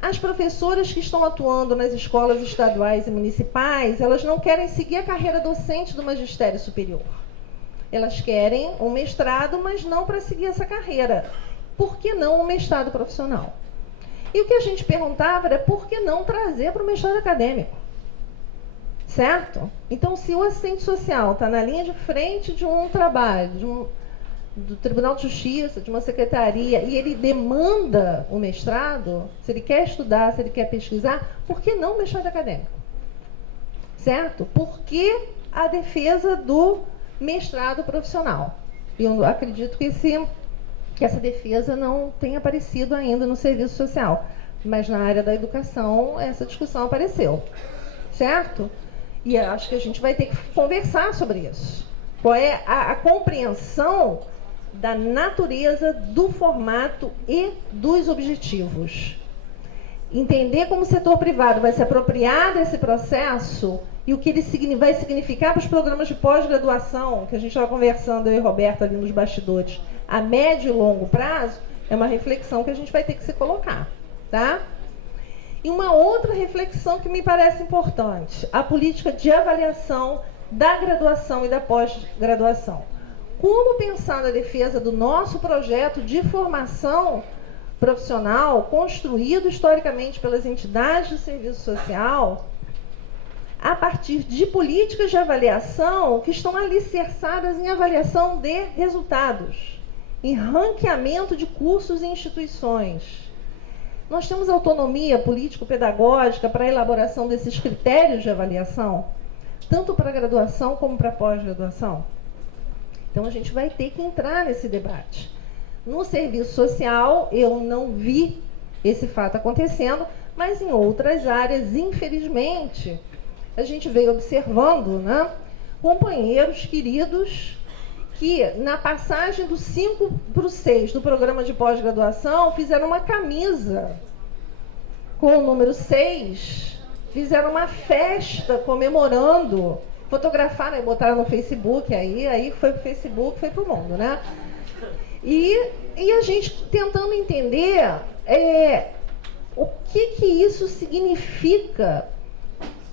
as professoras que estão atuando nas escolas estaduais e municipais, elas não querem seguir a carreira docente do magistério superior. Elas querem um mestrado, mas não para seguir essa carreira. Por que não um mestrado profissional? E o que a gente perguntava era por que não trazer para o mestrado acadêmico? Certo? Então, se o assistente social está na linha de frente de um trabalho, do Tribunal de Justiça, de uma secretaria, e ele demanda o mestrado, se ele quer estudar, se ele quer pesquisar, por que não o mestrado acadêmico? Certo? Por que a defesa do mestrado profissional? Eu acredito que essa defesa não tenha aparecido ainda no serviço social, mas na área da educação essa discussão apareceu, certo? E acho que a gente vai ter que conversar sobre isso. Qual é a compreensão da natureza, do formato e dos objetivos? Entender como o setor privado vai se apropriar desse processo e o que ele vai significar para os programas de pós-graduação, que a gente estava conversando, eu e Roberto, ali nos bastidores, a médio e longo prazo, é uma reflexão que a gente vai ter que se colocar, tá? E uma outra reflexão que me parece importante, a política de avaliação da graduação e da pós-graduação. Como pensar na defesa do nosso projeto de formação profissional, construído historicamente pelas entidades do serviço social, a partir de políticas de avaliação que estão alicerçadas em avaliação de resultados, em ranqueamento de cursos e instituições. Nós temos autonomia político-pedagógica para a elaboração desses critérios de avaliação, tanto para a graduação como para a pós-graduação? Então, a gente vai ter que entrar nesse debate. No serviço social, eu não vi esse fato acontecendo, mas em outras áreas, infelizmente, a gente veio observando, né, companheiros queridos que, na passagem do 5 para o 6 do programa de pós-graduação, fizeram uma camisa com o número 6, fizeram uma festa comemorando, fotografaram e botaram no Facebook, aí foi pro Facebook, foi pro mundo, né? E a gente tentando entender o que isso significa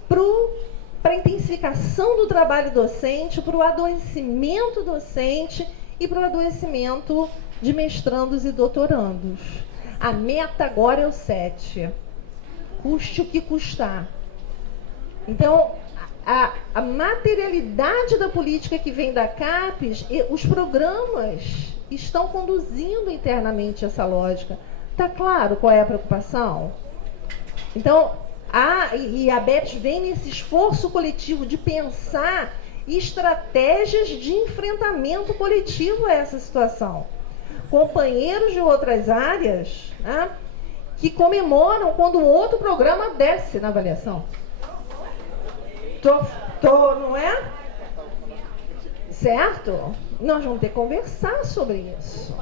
para a intensificação do trabalho docente, para o adoecimento docente e para o adoecimento de mestrandos e doutorandos. A meta agora é o 7. Custe o que custar. Então, a materialidade da política que vem da CAPES, os programas estão conduzindo internamente essa lógica. Tá claro qual é a preocupação? Então, a ABEPS vem nesse esforço coletivo de pensar estratégias de enfrentamento coletivo a essa situação. Companheiros de outras áreas, né, que comemoram quando um outro programa desce na avaliação. Não é? Certo? Nós vamos ter que conversar sobre isso.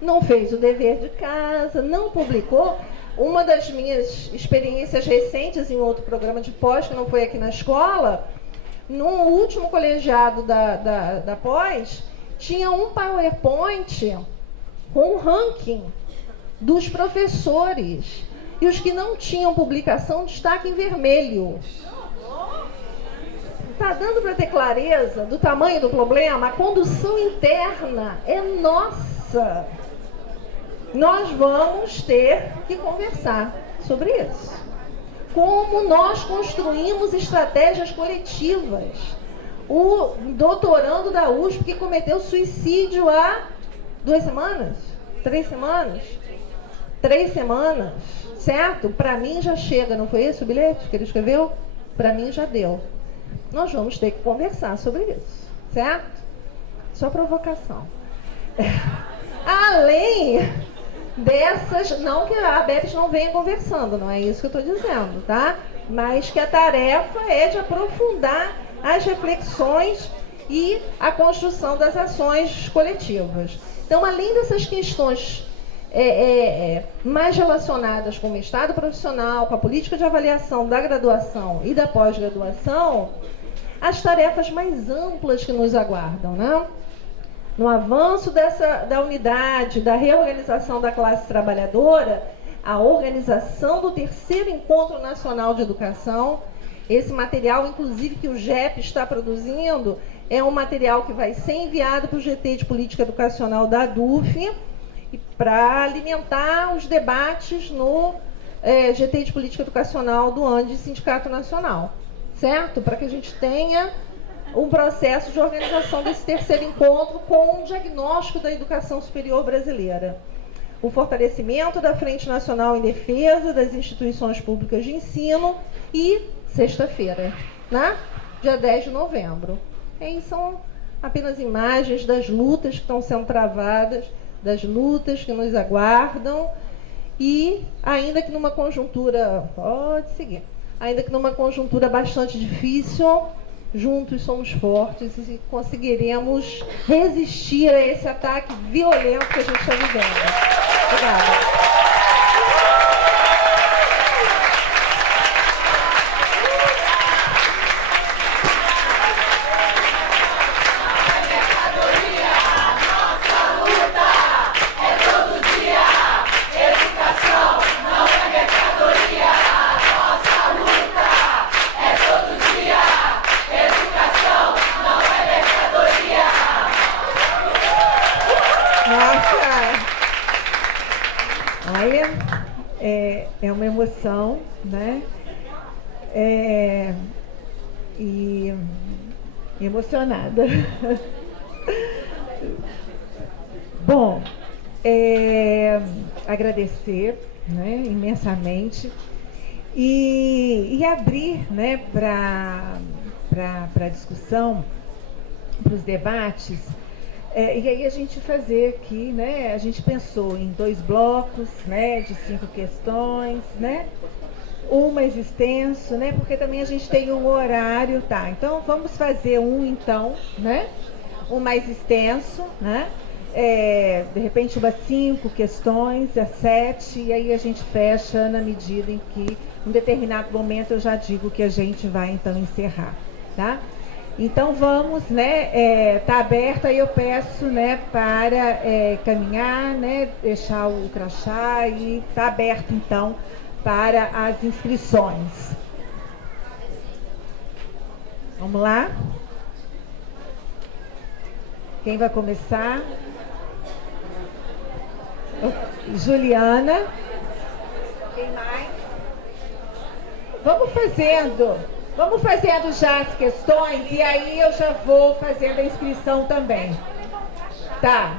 Não fez o dever de casa, não publicou. Uma das minhas experiências recentes em outro programa de pós, que não foi aqui na escola, no último colegiado da pós, tinha um PowerPoint com um ranking dos professores. E os que não tinham publicação, destaque em vermelho. Está dando para ter clareza do tamanho do problema? A condução interna é nossa. Nós vamos ter que conversar sobre isso. Como nós construímos estratégias coletivas. O doutorando da USP que cometeu suicídio há 2 semanas? 3 semanas? 3 semanas, certo? Para mim já chega, não foi esse o bilhete que ele escreveu? Para mim já deu. Nós vamos ter que conversar sobre isso, certo? Só provocação. Além dessas, não que a ABEPS não venha conversando, não é isso que eu estou dizendo, tá? Mas que a tarefa é de aprofundar as reflexões e a construção das ações coletivas. Então, além dessas questões mais relacionadas com o mestrado profissional, com a política de avaliação da graduação e da pós-graduação, as tarefas mais amplas que nos aguardam, né? No avanço da unidade, da reorganização da classe trabalhadora, a organização do 3º Encontro Nacional de Educação. Esse material, inclusive, que o GEP está produzindo, é um material que vai ser enviado para o GT de Política Educacional da DUF, para alimentar os debates no GT de Política Educacional do ANDE Sindicato Nacional, certo? Para que a gente tenha um processo de organização desse 3º encontro com um diagnóstico da educação superior brasileira. O fortalecimento da Frente Nacional em Defesa das Instituições Públicas de Ensino e sexta-feira, né? Dia 10 de novembro. E são apenas imagens das lutas que estão sendo travadas, das lutas que nos aguardam e ainda que numa conjuntura, pode seguir, ainda que numa conjuntura bastante difícil, juntos somos fortes e conseguiremos resistir a esse ataque violento que a gente está vivendo. Obrigada. É uma emoção, né? E emocionada. Bom, agradecer, né, imensamente e abrir, né, para a discussão, para os debates. E aí a gente fazer aqui, né, a gente pensou em 2 blocos, né, de 5 questões, né, um mais extenso, né, porque também a gente tem um horário, tá, então vamos fazer então, né, um mais extenso, né, de repente umas 5 questões, a 7, e aí a gente fecha na medida em que, em determinado momento, eu já digo que a gente vai então encerrar, tá? Então vamos, né, tá aberto, aí eu peço, né, para caminhar, né, deixar o crachá e tá aberto então para as inscrições. Vamos lá? Quem vai começar? Juliana. Quem mais? Vamos fazendo já as questões e aí eu já vou fazendo a inscrição também. Tá.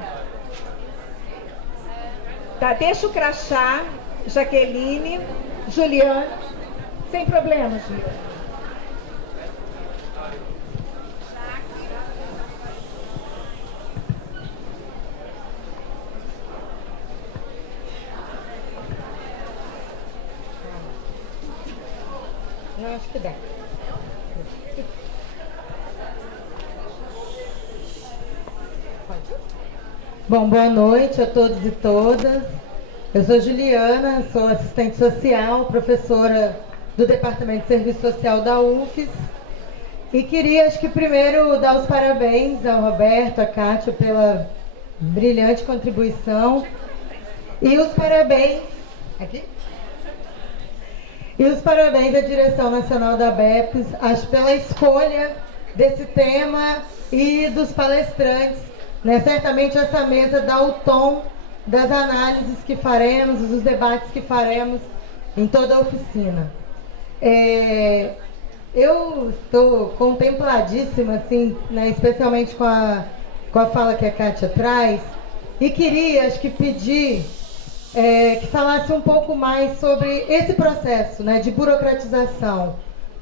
Tá, deixa o crachá, Jaqueline, Juliana. Sem problema, Juliana. Não, acho que dá. Bom, boa noite a todos e todas. Eu sou Juliana, sou assistente social, professora do Departamento de Serviço Social da UFES. E queria, acho que primeiro, dar os parabéns ao Roberto, à Kátia, pela brilhante contribuição. E os parabéns... Aqui? E os parabéns à Direção Nacional da ABEPS, acho, pela escolha desse tema e dos palestrantes. Né? Certamente essa mesa dá o tom das análises que faremos, dos debates que faremos em toda a oficina. Eu estou contempladíssima, assim, né, especialmente com a fala que a Kátia traz, e queria, acho que, pedir que falasse um pouco mais sobre esse processo, né, de burocratização,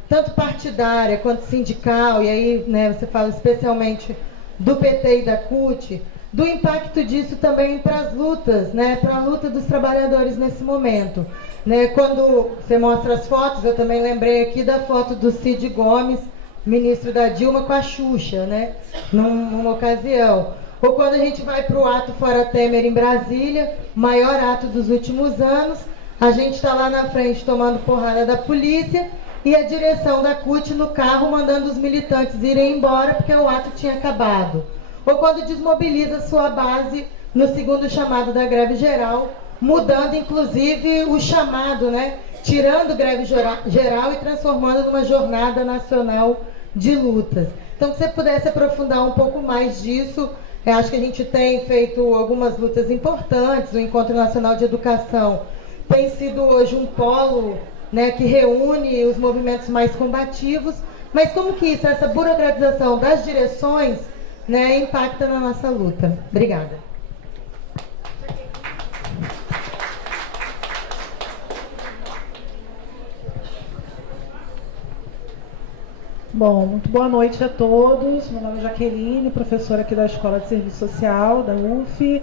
tanto partidária quanto sindical, e aí, né, você fala especialmente do PT e da CUT, do impacto disso também para as lutas, né, para a luta dos trabalhadores nesse momento. Né, quando você mostra as fotos, eu também lembrei aqui da foto do Cid Gomes, ministro da Dilma, com a Xuxa, né, numa ocasião. Ou quando a gente vai para o ato Fora Temer em Brasília, maior ato dos últimos anos, a gente está lá na frente tomando porrada da polícia e a direção da CUT no carro mandando os militantes irem embora porque o ato tinha acabado. Ou quando desmobiliza sua base no segundo chamado da greve geral, mudando inclusive o chamado, né? Tirando greve geral e transformando numa jornada nacional de lutas. Então, se você pudesse aprofundar um pouco mais disso, eu acho que a gente tem feito algumas lutas importantes. O Encontro Nacional de Educação tem sido hoje um polo, né, que reúne os movimentos mais combativos, mas como que isso, essa burocratização das direções, né, impacta na nossa luta? Obrigada. Bom, muito boa noite a todos. Meu nome é Jaqueline, professora aqui da Escola de Serviço Social, da UF.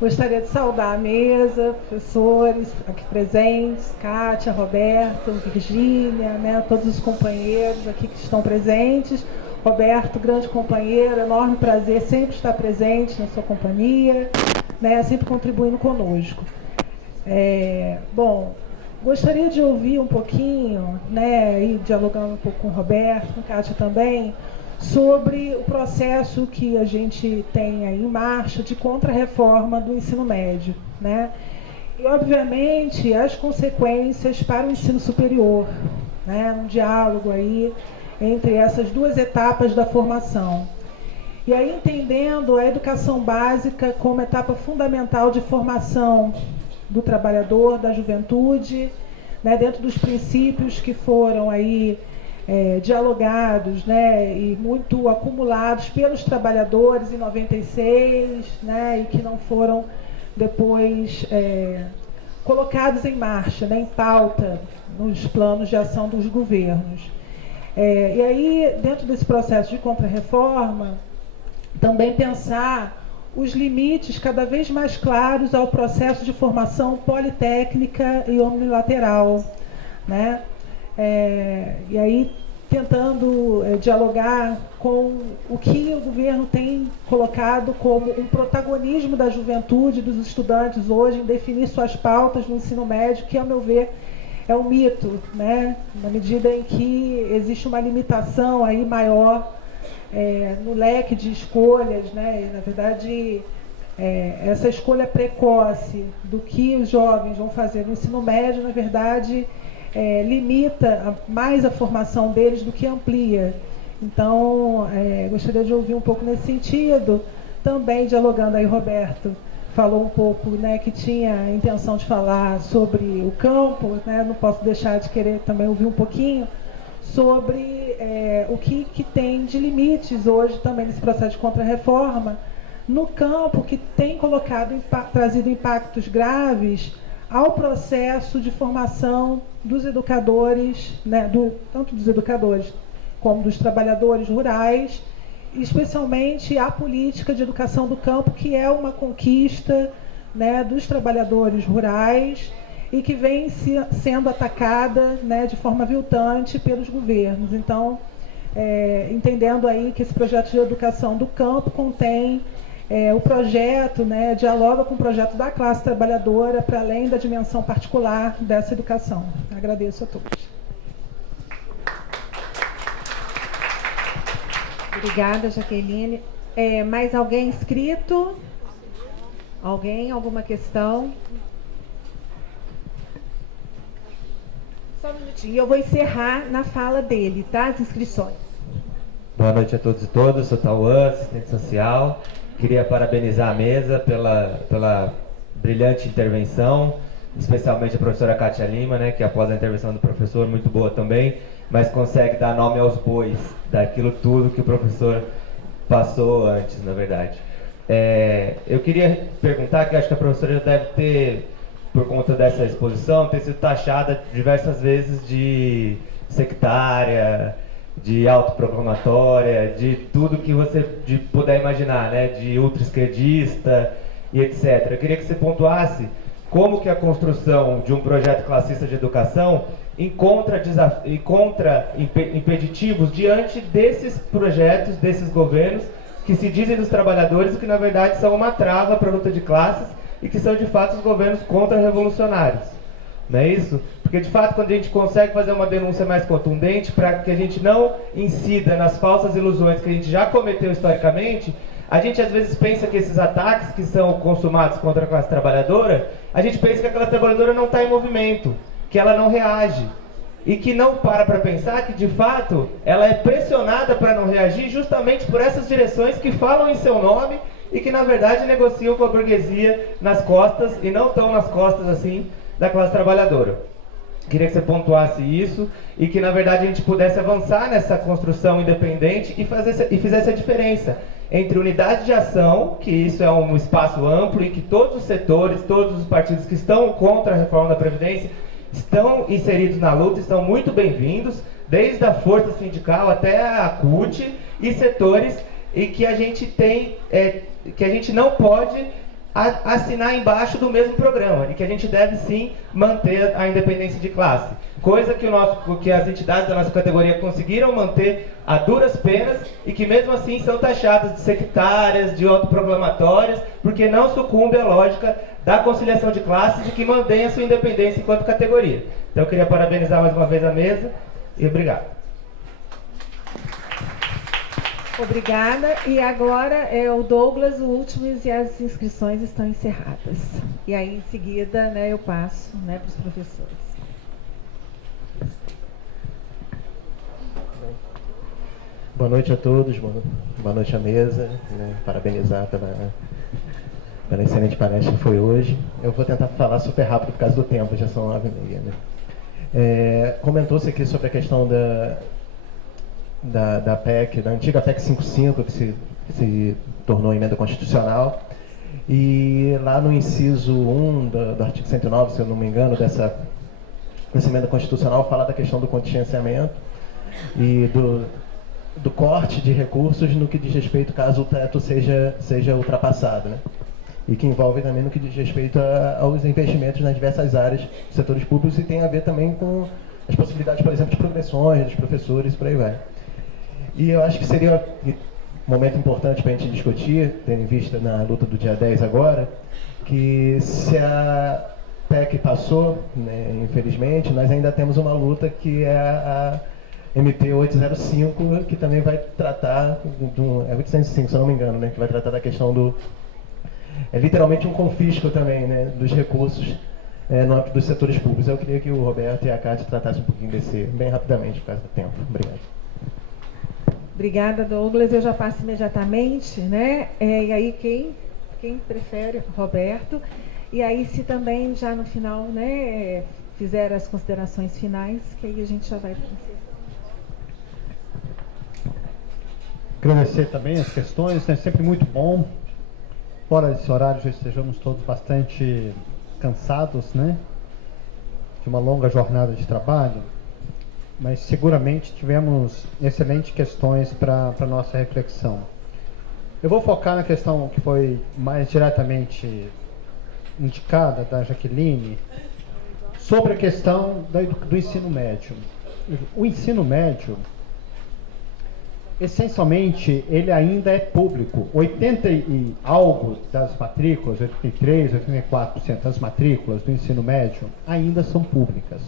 Gostaria de saudar a mesa, professores aqui presentes, Kátia, Roberto, Virgínia, né, todos os companheiros aqui que estão presentes. Roberto, grande companheiro, enorme prazer sempre estar presente na sua companhia, né, sempre contribuindo conosco. Bom, gostaria de ouvir um pouquinho, né, e dialogando um pouco com o Roberto, com a Kátia também, sobre o processo que a gente tem aí em marcha de contra-reforma do ensino médio, né? E, obviamente, as consequências para o ensino superior, né? Um diálogo aí entre essas duas etapas da formação. E aí entendendo a educação básica como etapa fundamental de formação do trabalhador, da juventude, né, dentro dos princípios que foram aí dialogados, né, e muito acumulados pelos trabalhadores em 96, né, e que não foram depois colocados em marcha, né, em pauta nos planos de ação dos governos. E aí, dentro desse processo de contra-reforma, também pensar os limites cada vez mais claros ao processo de formação politécnica e unilateral, né? E aí tentando dialogar com o que o governo tem colocado como um protagonismo da juventude, dos estudantes hoje em definir suas pautas no ensino médio, que, ao meu ver, é um mito, né? Na medida em que existe uma limitação aí maior no leque de escolhas, né? E, na verdade, essa escolha precoce do que os jovens vão fazer no ensino médio, na verdade, limita mais a formação deles do que amplia. Então, gostaria de ouvir um pouco nesse sentido. Também dialogando aí, Roberto falou um pouco, né, que tinha a intenção de falar sobre o campo, né? Não posso deixar de querer também ouvir um pouquinho sobre o que tem de limites hoje também nesse processo de contra-reforma, no campo que tem trazido impactos graves ao processo de formação dos educadores, né, tanto dos educadores como dos trabalhadores rurais, especialmente a política de educação do campo, que é uma conquista, né, dos trabalhadores rurais e que vem sendo atacada, né, de forma aviltante pelos governos. Então, entendendo aí que esse projeto de educação do campo contém o projeto, né, dialoga com o projeto da classe trabalhadora para além da dimensão particular dessa educação. Agradeço a todos. Obrigada, Jaqueline. Mais alguém inscrito? Alguém? Alguma questão? Só um minutinho. Eu vou encerrar na fala dele, tá? As inscrições. Boa noite a todos e todas. Sou Tauã, assistente social. Queria parabenizar a mesa pela brilhante intervenção, especialmente a professora Kátia Lima, né, que após a intervenção do professor, muito boa também, mas consegue dar nome aos bois daquilo tudo que o professor passou antes, na verdade. Eu queria perguntar, que acho que a professora já deve ter, por conta dessa exposição, ter sido taxada diversas vezes de sectária, de autoproclamatória, de tudo que você puder imaginar, né, de ultra-esquerdista e etc. Eu queria que você pontuasse como que a construção de um projeto classista de educação encontra impeditivos diante desses projetos, desses governos, que se dizem dos trabalhadores e que na verdade são uma trava para a luta de classes e que são de fato os governos contra-revolucionários. Não é isso? Porque de fato quando a gente consegue fazer uma denúncia mais contundente para que a gente não incida nas falsas ilusões que a gente já cometeu historicamente, a gente às vezes pensa que esses ataques que são consumados contra a classe trabalhadora, a gente pensa que a classe trabalhadora não está em movimento, que ela não reage. E que não para pensar que, de fato, ela é pressionada para não reagir justamente por essas direções que falam em seu nome e que, na verdade, negociam com a burguesia nas costas e não estão nas costas, assim, da classe trabalhadora. Queria que você pontuasse isso e que, na verdade, a gente pudesse avançar nessa construção independente e fizesse a diferença entre unidade de ação, que isso é um espaço amplo e que todos os setores, todos os partidos que estão contra a reforma da Previdência estão inseridos na luta, estão muito bem-vindos, desde a força sindical até a CUT e setores, e que a gente tem, que a gente não pode assinar embaixo do mesmo programa, e que a gente deve sim manter a independência de classe, coisa que as entidades da nossa categoria conseguiram manter a duras penas e que mesmo assim são taxadas de sectárias, de autoproclamatórias, porque não sucumbe à lógica da conciliação de classes e que mantém a sua independência enquanto categoria. Então eu queria parabenizar mais uma vez a mesa e obrigado. Obrigada. E agora é o Douglas, o último, e as inscrições estão encerradas. E aí, em seguida, né, eu passo, né, para os professores. Boa noite a todos, boa noite à mesa, né, parabenizar pela excelente palestra que foi hoje. Eu vou tentar falar super rápido por causa do tempo, já são 9h30. Né? Comentou-se aqui sobre a questão da PEC, da antiga PEC 55, que se tornou emenda constitucional. E lá no inciso 1 do artigo 109, se eu não me engano, dessa emenda constitucional, fala da questão do contingenciamento e do corte de recursos no que diz respeito caso o teto seja ultrapassado, né? E que envolve também no que diz respeito aos investimentos nas diversas áreas dos setores públicos e tem a ver também com as possibilidades, por exemplo, de progressões dos professores e por aí vai. E eu acho que seria um momento importante para a gente discutir, tendo em vista na luta do dia 10 agora, que se a PEC passou, né, infelizmente, nós ainda temos uma luta que é a MP 805, que também vai tratar, é 805, se eu não me engano, né, que vai tratar da questão do... É literalmente um confisco também, né, dos recursos no âmbito dos setores públicos. Eu queria que o Roberto e a Kátia tratassem um pouquinho desse, bem rapidamente, por causa do tempo. Obrigado. Obrigada, Douglas. Eu já passo imediatamente, né? E aí, quem prefere? Roberto. E aí, se também já no final, né, fizer as considerações finais, que aí a gente já vai para Agradecer também as questões, é sempre muito bom fora desse horário já estejamos todos bastante cansados, né? De uma longa jornada de trabalho, mas seguramente tivemos excelentes questões para a nossa reflexão. Eu vou focar na questão que foi mais diretamente indicada da Jaqueline, sobre a questão do ensino médio. O ensino médio, essencialmente, ele ainda é público. 80 e algo das matrículas, 83, 84% das matrículas do ensino médio ainda são públicas.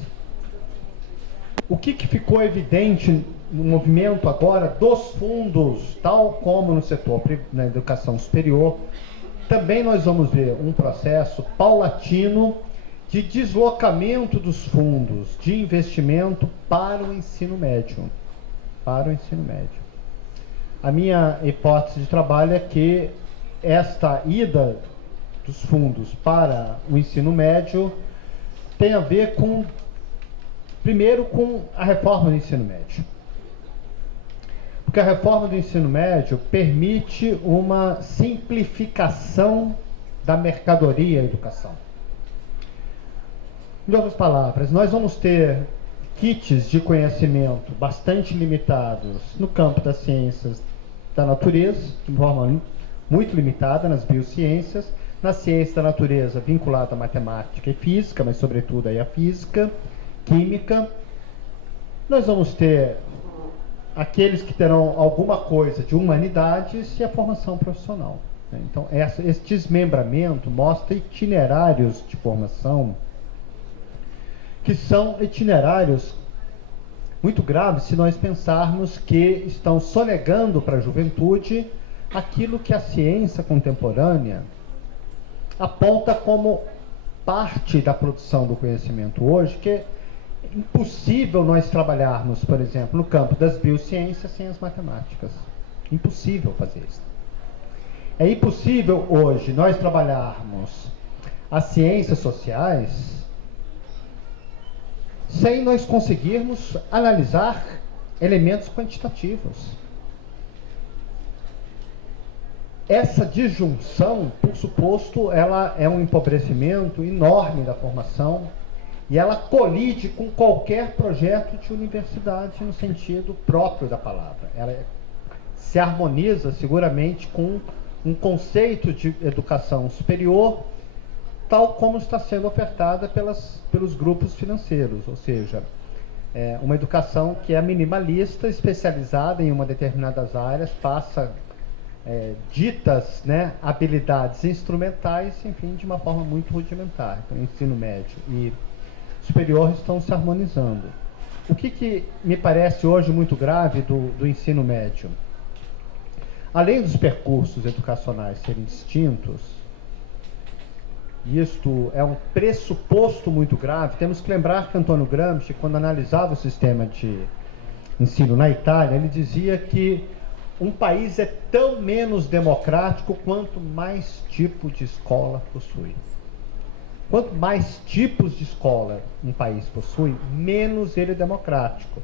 O que ficou evidente no movimento agora dos fundos, tal como no setor na educação superior, também nós vamos ver um processo paulatino de deslocamento dos fundos de investimento para o ensino médio. Para o ensino médio. A minha hipótese de trabalho é que esta ida dos fundos para o ensino médio tem a ver com, primeiro, com a reforma do ensino médio. Porque a reforma do ensino médio permite uma simplificação da mercadoria educação. Em outras palavras, nós vamos ter kits de conhecimento bastante limitados no campo das ciências da natureza, de forma muito limitada nas biociências, na ciência da natureza vinculada à matemática e física, mas sobretudo aí a física, química. Nós vamos ter aqueles que terão alguma coisa de humanidades e a formação profissional. Então, esse desmembramento mostra itinerários de formação que são itinerários muito graves se nós pensarmos que estão sonegando para a juventude aquilo que a ciência contemporânea aponta como parte da produção do conhecimento hoje, que é impossível nós trabalharmos, por exemplo, no campo das biociências sem as matemáticas. Impossível fazer isso. É impossível hoje nós trabalharmos as ciências sociais sem nós conseguirmos analisar elementos quantitativos. Essa disjunção, por suposto, ela é um empobrecimento enorme da formação e ela colide com qualquer projeto de universidade no sentido próprio da palavra. Ela se harmoniza seguramente com um conceito de educação superior tal como está sendo ofertada pelos grupos financeiros, ou seja, uma educação que é minimalista, especializada em uma determinadas áreas, passa ditas, né, habilidades instrumentais, enfim, de uma forma muito rudimentar. Então, ensino médio e superior estão se harmonizando. O que me parece hoje muito grave do ensino médio? Além dos percursos educacionais serem distintos, e isto é um pressuposto muito grave, temos que lembrar que Antônio Gramsci, quando analisava o sistema de ensino na Itália, ele dizia que um país é tão menos democrático quanto mais tipo de escola possui. Quanto mais tipos de escola um país possui, menos ele é democrático.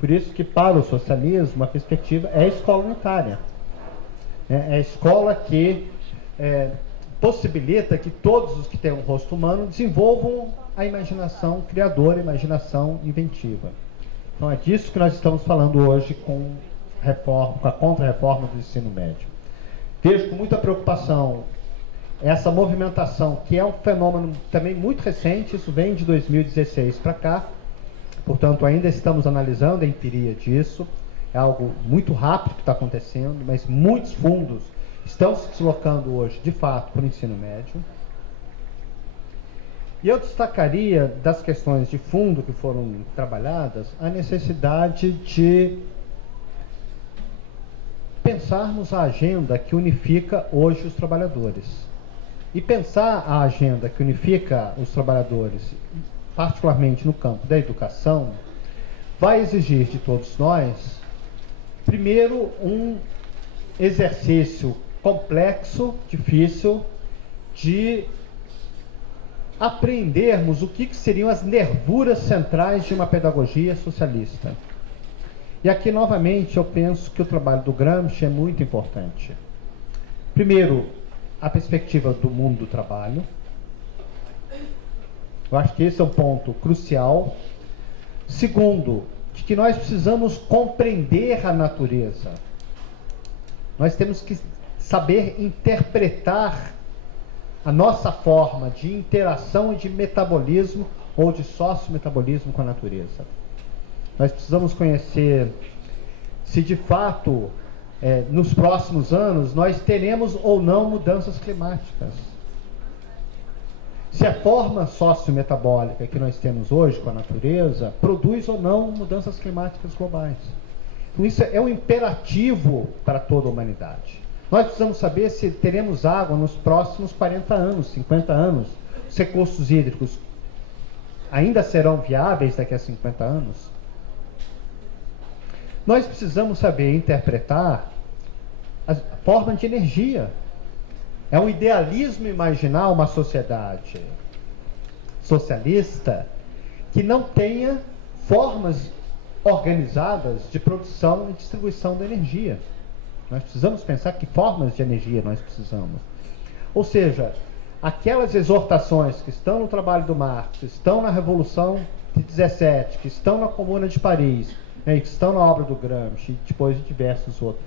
Por isso que, para o socialismo, a perspectiva é a escola unitária. É a escola que possibilita que todos os que têm um rosto humano desenvolvam a imaginação criadora, a imaginação inventiva. Então é disso que nós estamos falando hoje com a contra-reforma do ensino médio. Vejo com muita preocupação essa movimentação, que é um fenômeno também muito recente, isso vem de 2016 para cá, portanto ainda estamos analisando a empiria disso, é algo muito rápido que está acontecendo, mas muitos fundos estão se deslocando hoje, de fato, para o ensino médio. E eu destacaria, das questões de fundo que foram trabalhadas, a necessidade de pensarmos a agenda que unifica hoje os trabalhadores. E pensar a agenda que unifica os trabalhadores, particularmente no campo da educação, vai exigir de todos nós, primeiro, um exercício complexo, difícil, de aprendermos o que seriam as nervuras centrais de uma pedagogia socialista. E aqui, novamente, eu penso que o trabalho do Gramsci é muito importante. Primeiro, a perspectiva do mundo do trabalho. Eu acho que esse é um ponto crucial. Segundo, de que nós precisamos compreender a natureza. Nós temos que saber interpretar a nossa forma de interação e de metabolismo ou de sociometabolismo com a natureza. Nós precisamos conhecer se de fato, nos próximos anos, nós teremos ou não mudanças climáticas. Se a forma sociometabólica que nós temos hoje com a natureza produz ou não mudanças climáticas globais. Então isso é um imperativo para toda a humanidade. Nós precisamos saber se teremos água nos próximos 40 anos, 50 anos. Os recursos hídricos ainda serão viáveis daqui a 50 anos? Nós precisamos saber interpretar a forma de energia. É um idealismo imaginar uma sociedade socialista que não tenha formas organizadas de produção e distribuição da energia. Nós precisamos pensar que formas de energia nós precisamos. Ou seja, aquelas exortações que estão no trabalho do Marx, que estão na Revolução de 17, que estão na Comuna de Paris, né, que estão na obra do Gramsci, e depois de diversos outros,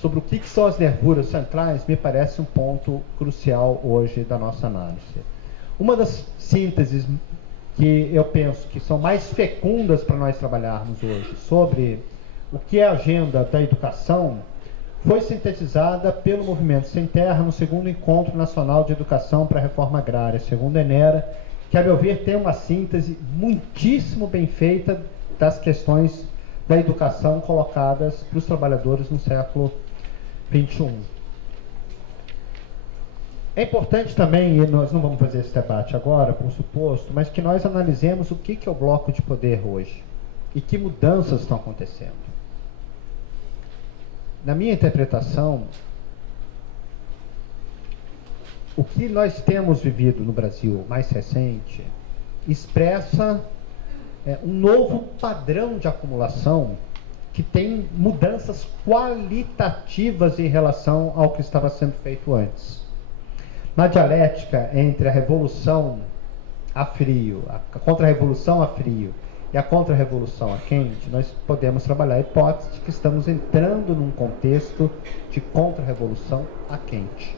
sobre o que são as nervuras centrais, me parece um ponto crucial hoje da nossa análise. Uma das sínteses que eu penso que são mais fecundas para nós trabalharmos hoje sobre o que é a agenda da educação foi sintetizada pelo Movimento Sem Terra no segundo Encontro Nacional de Educação para a Reforma Agrária, segundo Enera, que, a meu ver, tem uma síntese muitíssimo bem feita das questões da educação colocadas para os trabalhadores no século XXI. É importante também, e nós não vamos fazer esse debate agora, por suposto, mas que nós analisemos o que é o bloco de poder hoje e que mudanças estão acontecendo. Na minha interpretação, o que nós temos vivido no Brasil mais recente expressa um novo padrão de acumulação que tem mudanças qualitativas em relação ao que estava sendo feito antes. Na dialética entre a revolução a frio, a contra-revolução a frio e a contra-revolução a quente, nós podemos trabalhar a hipótese de que estamos entrando num contexto de contra-revolução a quente.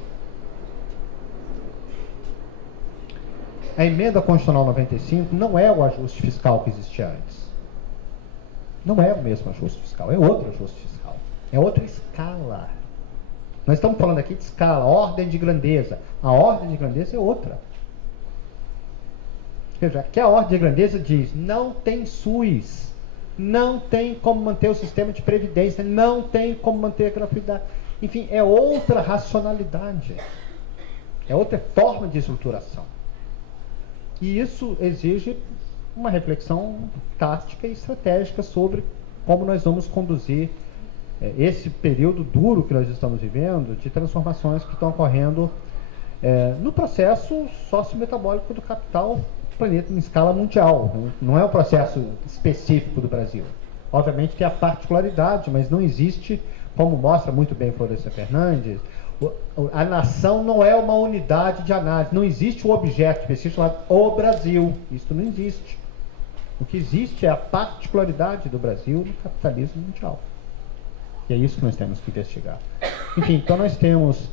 A emenda constitucional 95 não é o ajuste fiscal que existia antes. Não é o mesmo ajuste fiscal, é outro ajuste fiscal. É outra escala. Nós estamos falando aqui de escala, ordem de grandeza. A ordem de grandeza é outra. Veja, aqui a ordem de grandeza diz, não tem SUS, não tem como manter o sistema de previdência, não tem como manter a gratuidade. Enfim, é outra racionalidade. É outra forma de estruturação. E isso exige uma reflexão tática e estratégica sobre como nós vamos conduzir esse período duro que nós estamos vivendo, de transformações que estão ocorrendo no processo sociometabólico do capital do planeta em escala mundial. Não é um processo específico do Brasil. Obviamente tem a particularidade, mas não existe, como mostra muito bem Florestan Fernandes, a nação não é uma unidade de análise, não existe um objeto específico chamado o Brasil. Isso não existe. O que existe é a particularidade do Brasil no capitalismo mundial. E é isso que nós temos que investigar. Enfim, então nós temos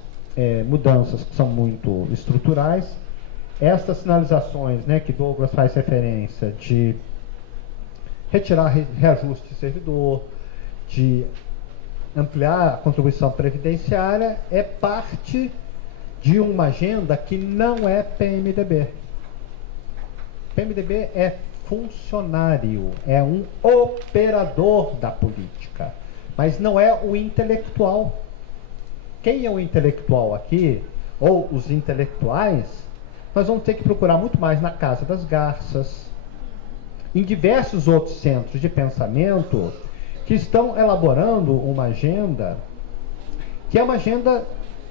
mudanças que são muito estruturais. Estas sinalizações, né, que Douglas faz referência de retirar reajuste de servidor, de ampliar a contribuição previdenciária, é parte de uma agenda que não é PMDB. PMDB é funcionário, é um operador da política, mas não é o intelectual. Quem é o intelectual aqui, ou os intelectuais, nós vamos ter que procurar muito mais na Casa das Garças, em diversos outros centros de pensamento que estão elaborando uma agenda que é uma agenda,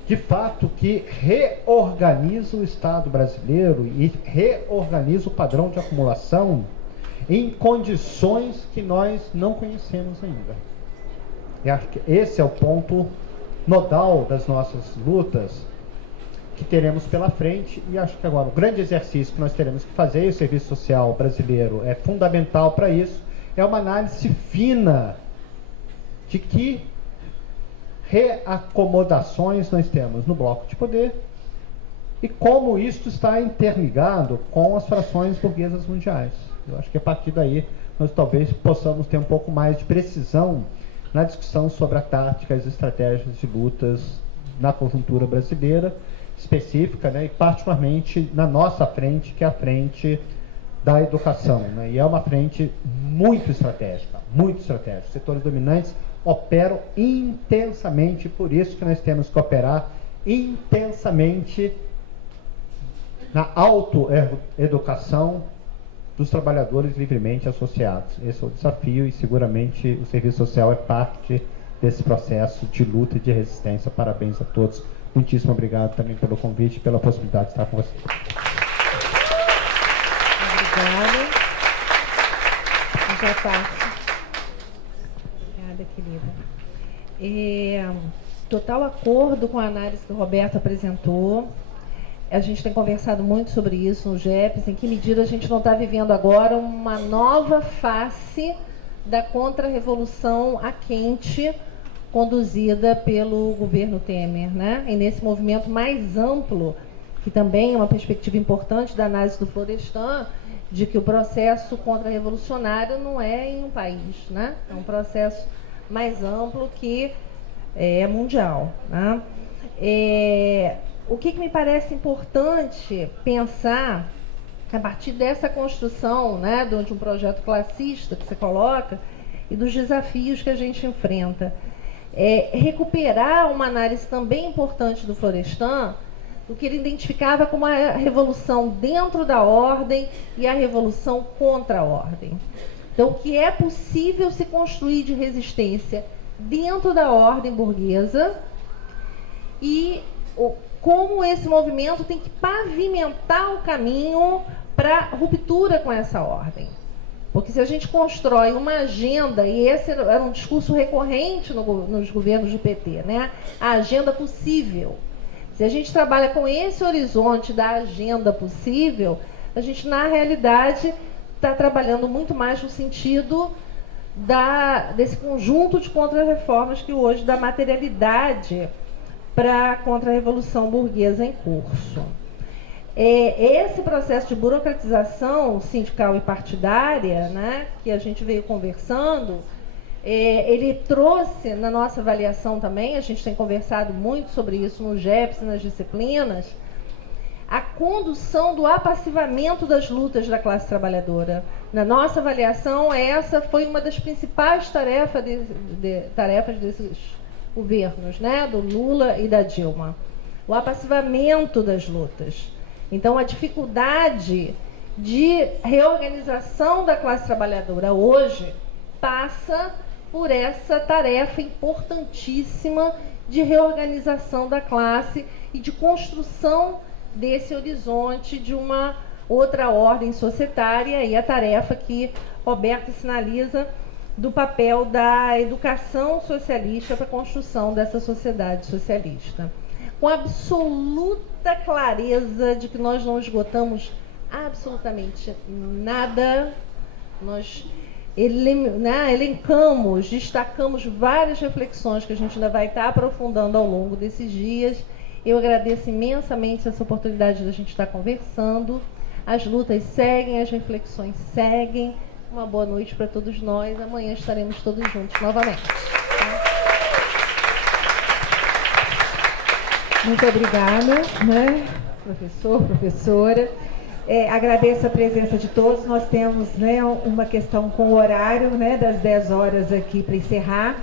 de fato, que reorganiza o Estado brasileiro e reorganiza o padrão de acumulação em condições que nós não conhecemos ainda. E acho que esse é o ponto nodal das nossas lutas que teremos pela frente, e acho que agora o grande exercício que nós teremos que fazer, e o Serviço Social brasileiro é fundamental para isso, é uma análise fina de que reacomodações nós temos no bloco de poder e como isso está interligado com as frações burguesas mundiais. Eu acho que a partir daí nós talvez possamos ter um pouco mais de precisão na discussão sobre a tática e as estratégias de lutas na conjuntura brasileira específica, né, e particularmente na nossa frente, que é a frente da educação, né, e é uma frente muito estratégica, muito estratégica. Os setores dominantes operam intensamente, por isso que nós temos que operar intensamente na autoeducação dos trabalhadores livremente associados. Esse é o desafio e seguramente o serviço social é parte desse processo de luta e de resistência. Parabéns a todos. Muitíssimo obrigado também pelo convite e pela possibilidade de estar com vocês. Obrigada. Já passo. Obrigada, querida. Total acordo com a análise que o Roberto apresentou. A gente tem conversado muito sobre isso no GEPS, em que medida a gente não está vivendo agora uma nova face da contra-revolução a quente conduzida pelo governo Temer, né? E nesse movimento mais amplo, que também é uma perspectiva importante da análise do Florestan, de que o processo contra-revolucionário não é em um país, né? É um processo mais amplo que é mundial, né? O que me parece importante pensar, a partir dessa construção, né, de um projeto classista que você coloca, e dos desafios que a gente enfrenta, recuperar uma análise também importante do Florestan, do que ele identificava como a revolução dentro da ordem e a revolução contra a ordem. Então, o que é possível se construir de resistência dentro da ordem burguesa e como esse movimento tem que pavimentar o caminho para ruptura com essa ordem. Porque se a gente constrói uma agenda, e esse era um discurso recorrente nos governos do PT, né? A agenda possível. Se a gente trabalha com esse horizonte da agenda possível, a gente, na realidade, está trabalhando muito mais no sentido desse conjunto de contra-reformas que hoje dá materialidade para a contra-revolução burguesa em curso. Esse processo de burocratização sindical e partidária, né, que a gente veio conversando, ele trouxe, na nossa avaliação também, a gente tem conversado muito sobre isso no GEPS e nas disciplinas, a condução do apassivamento das lutas da classe trabalhadora. Na nossa avaliação, essa foi uma das principais tarefas desses governos, né, do Lula e da Dilma. O apassivamento das lutas. Então, a dificuldade de reorganização da classe trabalhadora hoje passa por essa tarefa importantíssima de reorganização da classe e de construção desse horizonte de uma outra ordem societária, e a tarefa que Roberto sinaliza do papel da educação socialista para a construção dessa sociedade socialista. Com absoluta clareza de que nós não esgotamos absolutamente nada, nós elencamos, destacamos várias reflexões que a gente ainda vai estar aprofundando ao longo desses dias. Eu agradeço imensamente essa oportunidade de a gente estar conversando. As lutas seguem, as reflexões seguem. Uma boa noite para todos nós. Amanhã estaremos todos juntos novamente. Muito obrigada, né, professor, professora. Agradeço a presença de todos. Nós temos, né, uma questão com o horário, né, das 10 horas aqui para encerrar.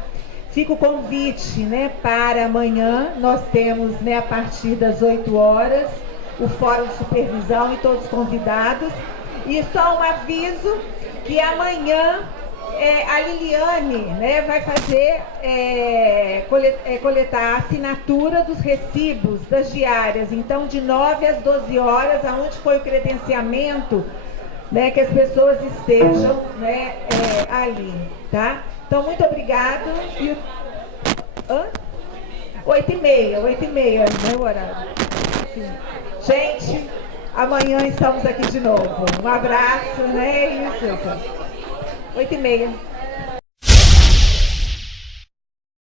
Fica o convite, né, para amanhã. Nós temos, né, a partir das 8 horas, o Fórum de Supervisão e todos convidados. E só um aviso que amanhã a Liliane, né, vai fazer, coletar a assinatura dos recibos das diárias. Então, de 9 às 12 horas, aonde foi o credenciamento, né, que as pessoas estejam, né, ali, tá? Então, muito obrigado. 8h30, né, o horário. Enfim. Gente, amanhã estamos aqui de novo. Um abraço, né? Isso. 8h30.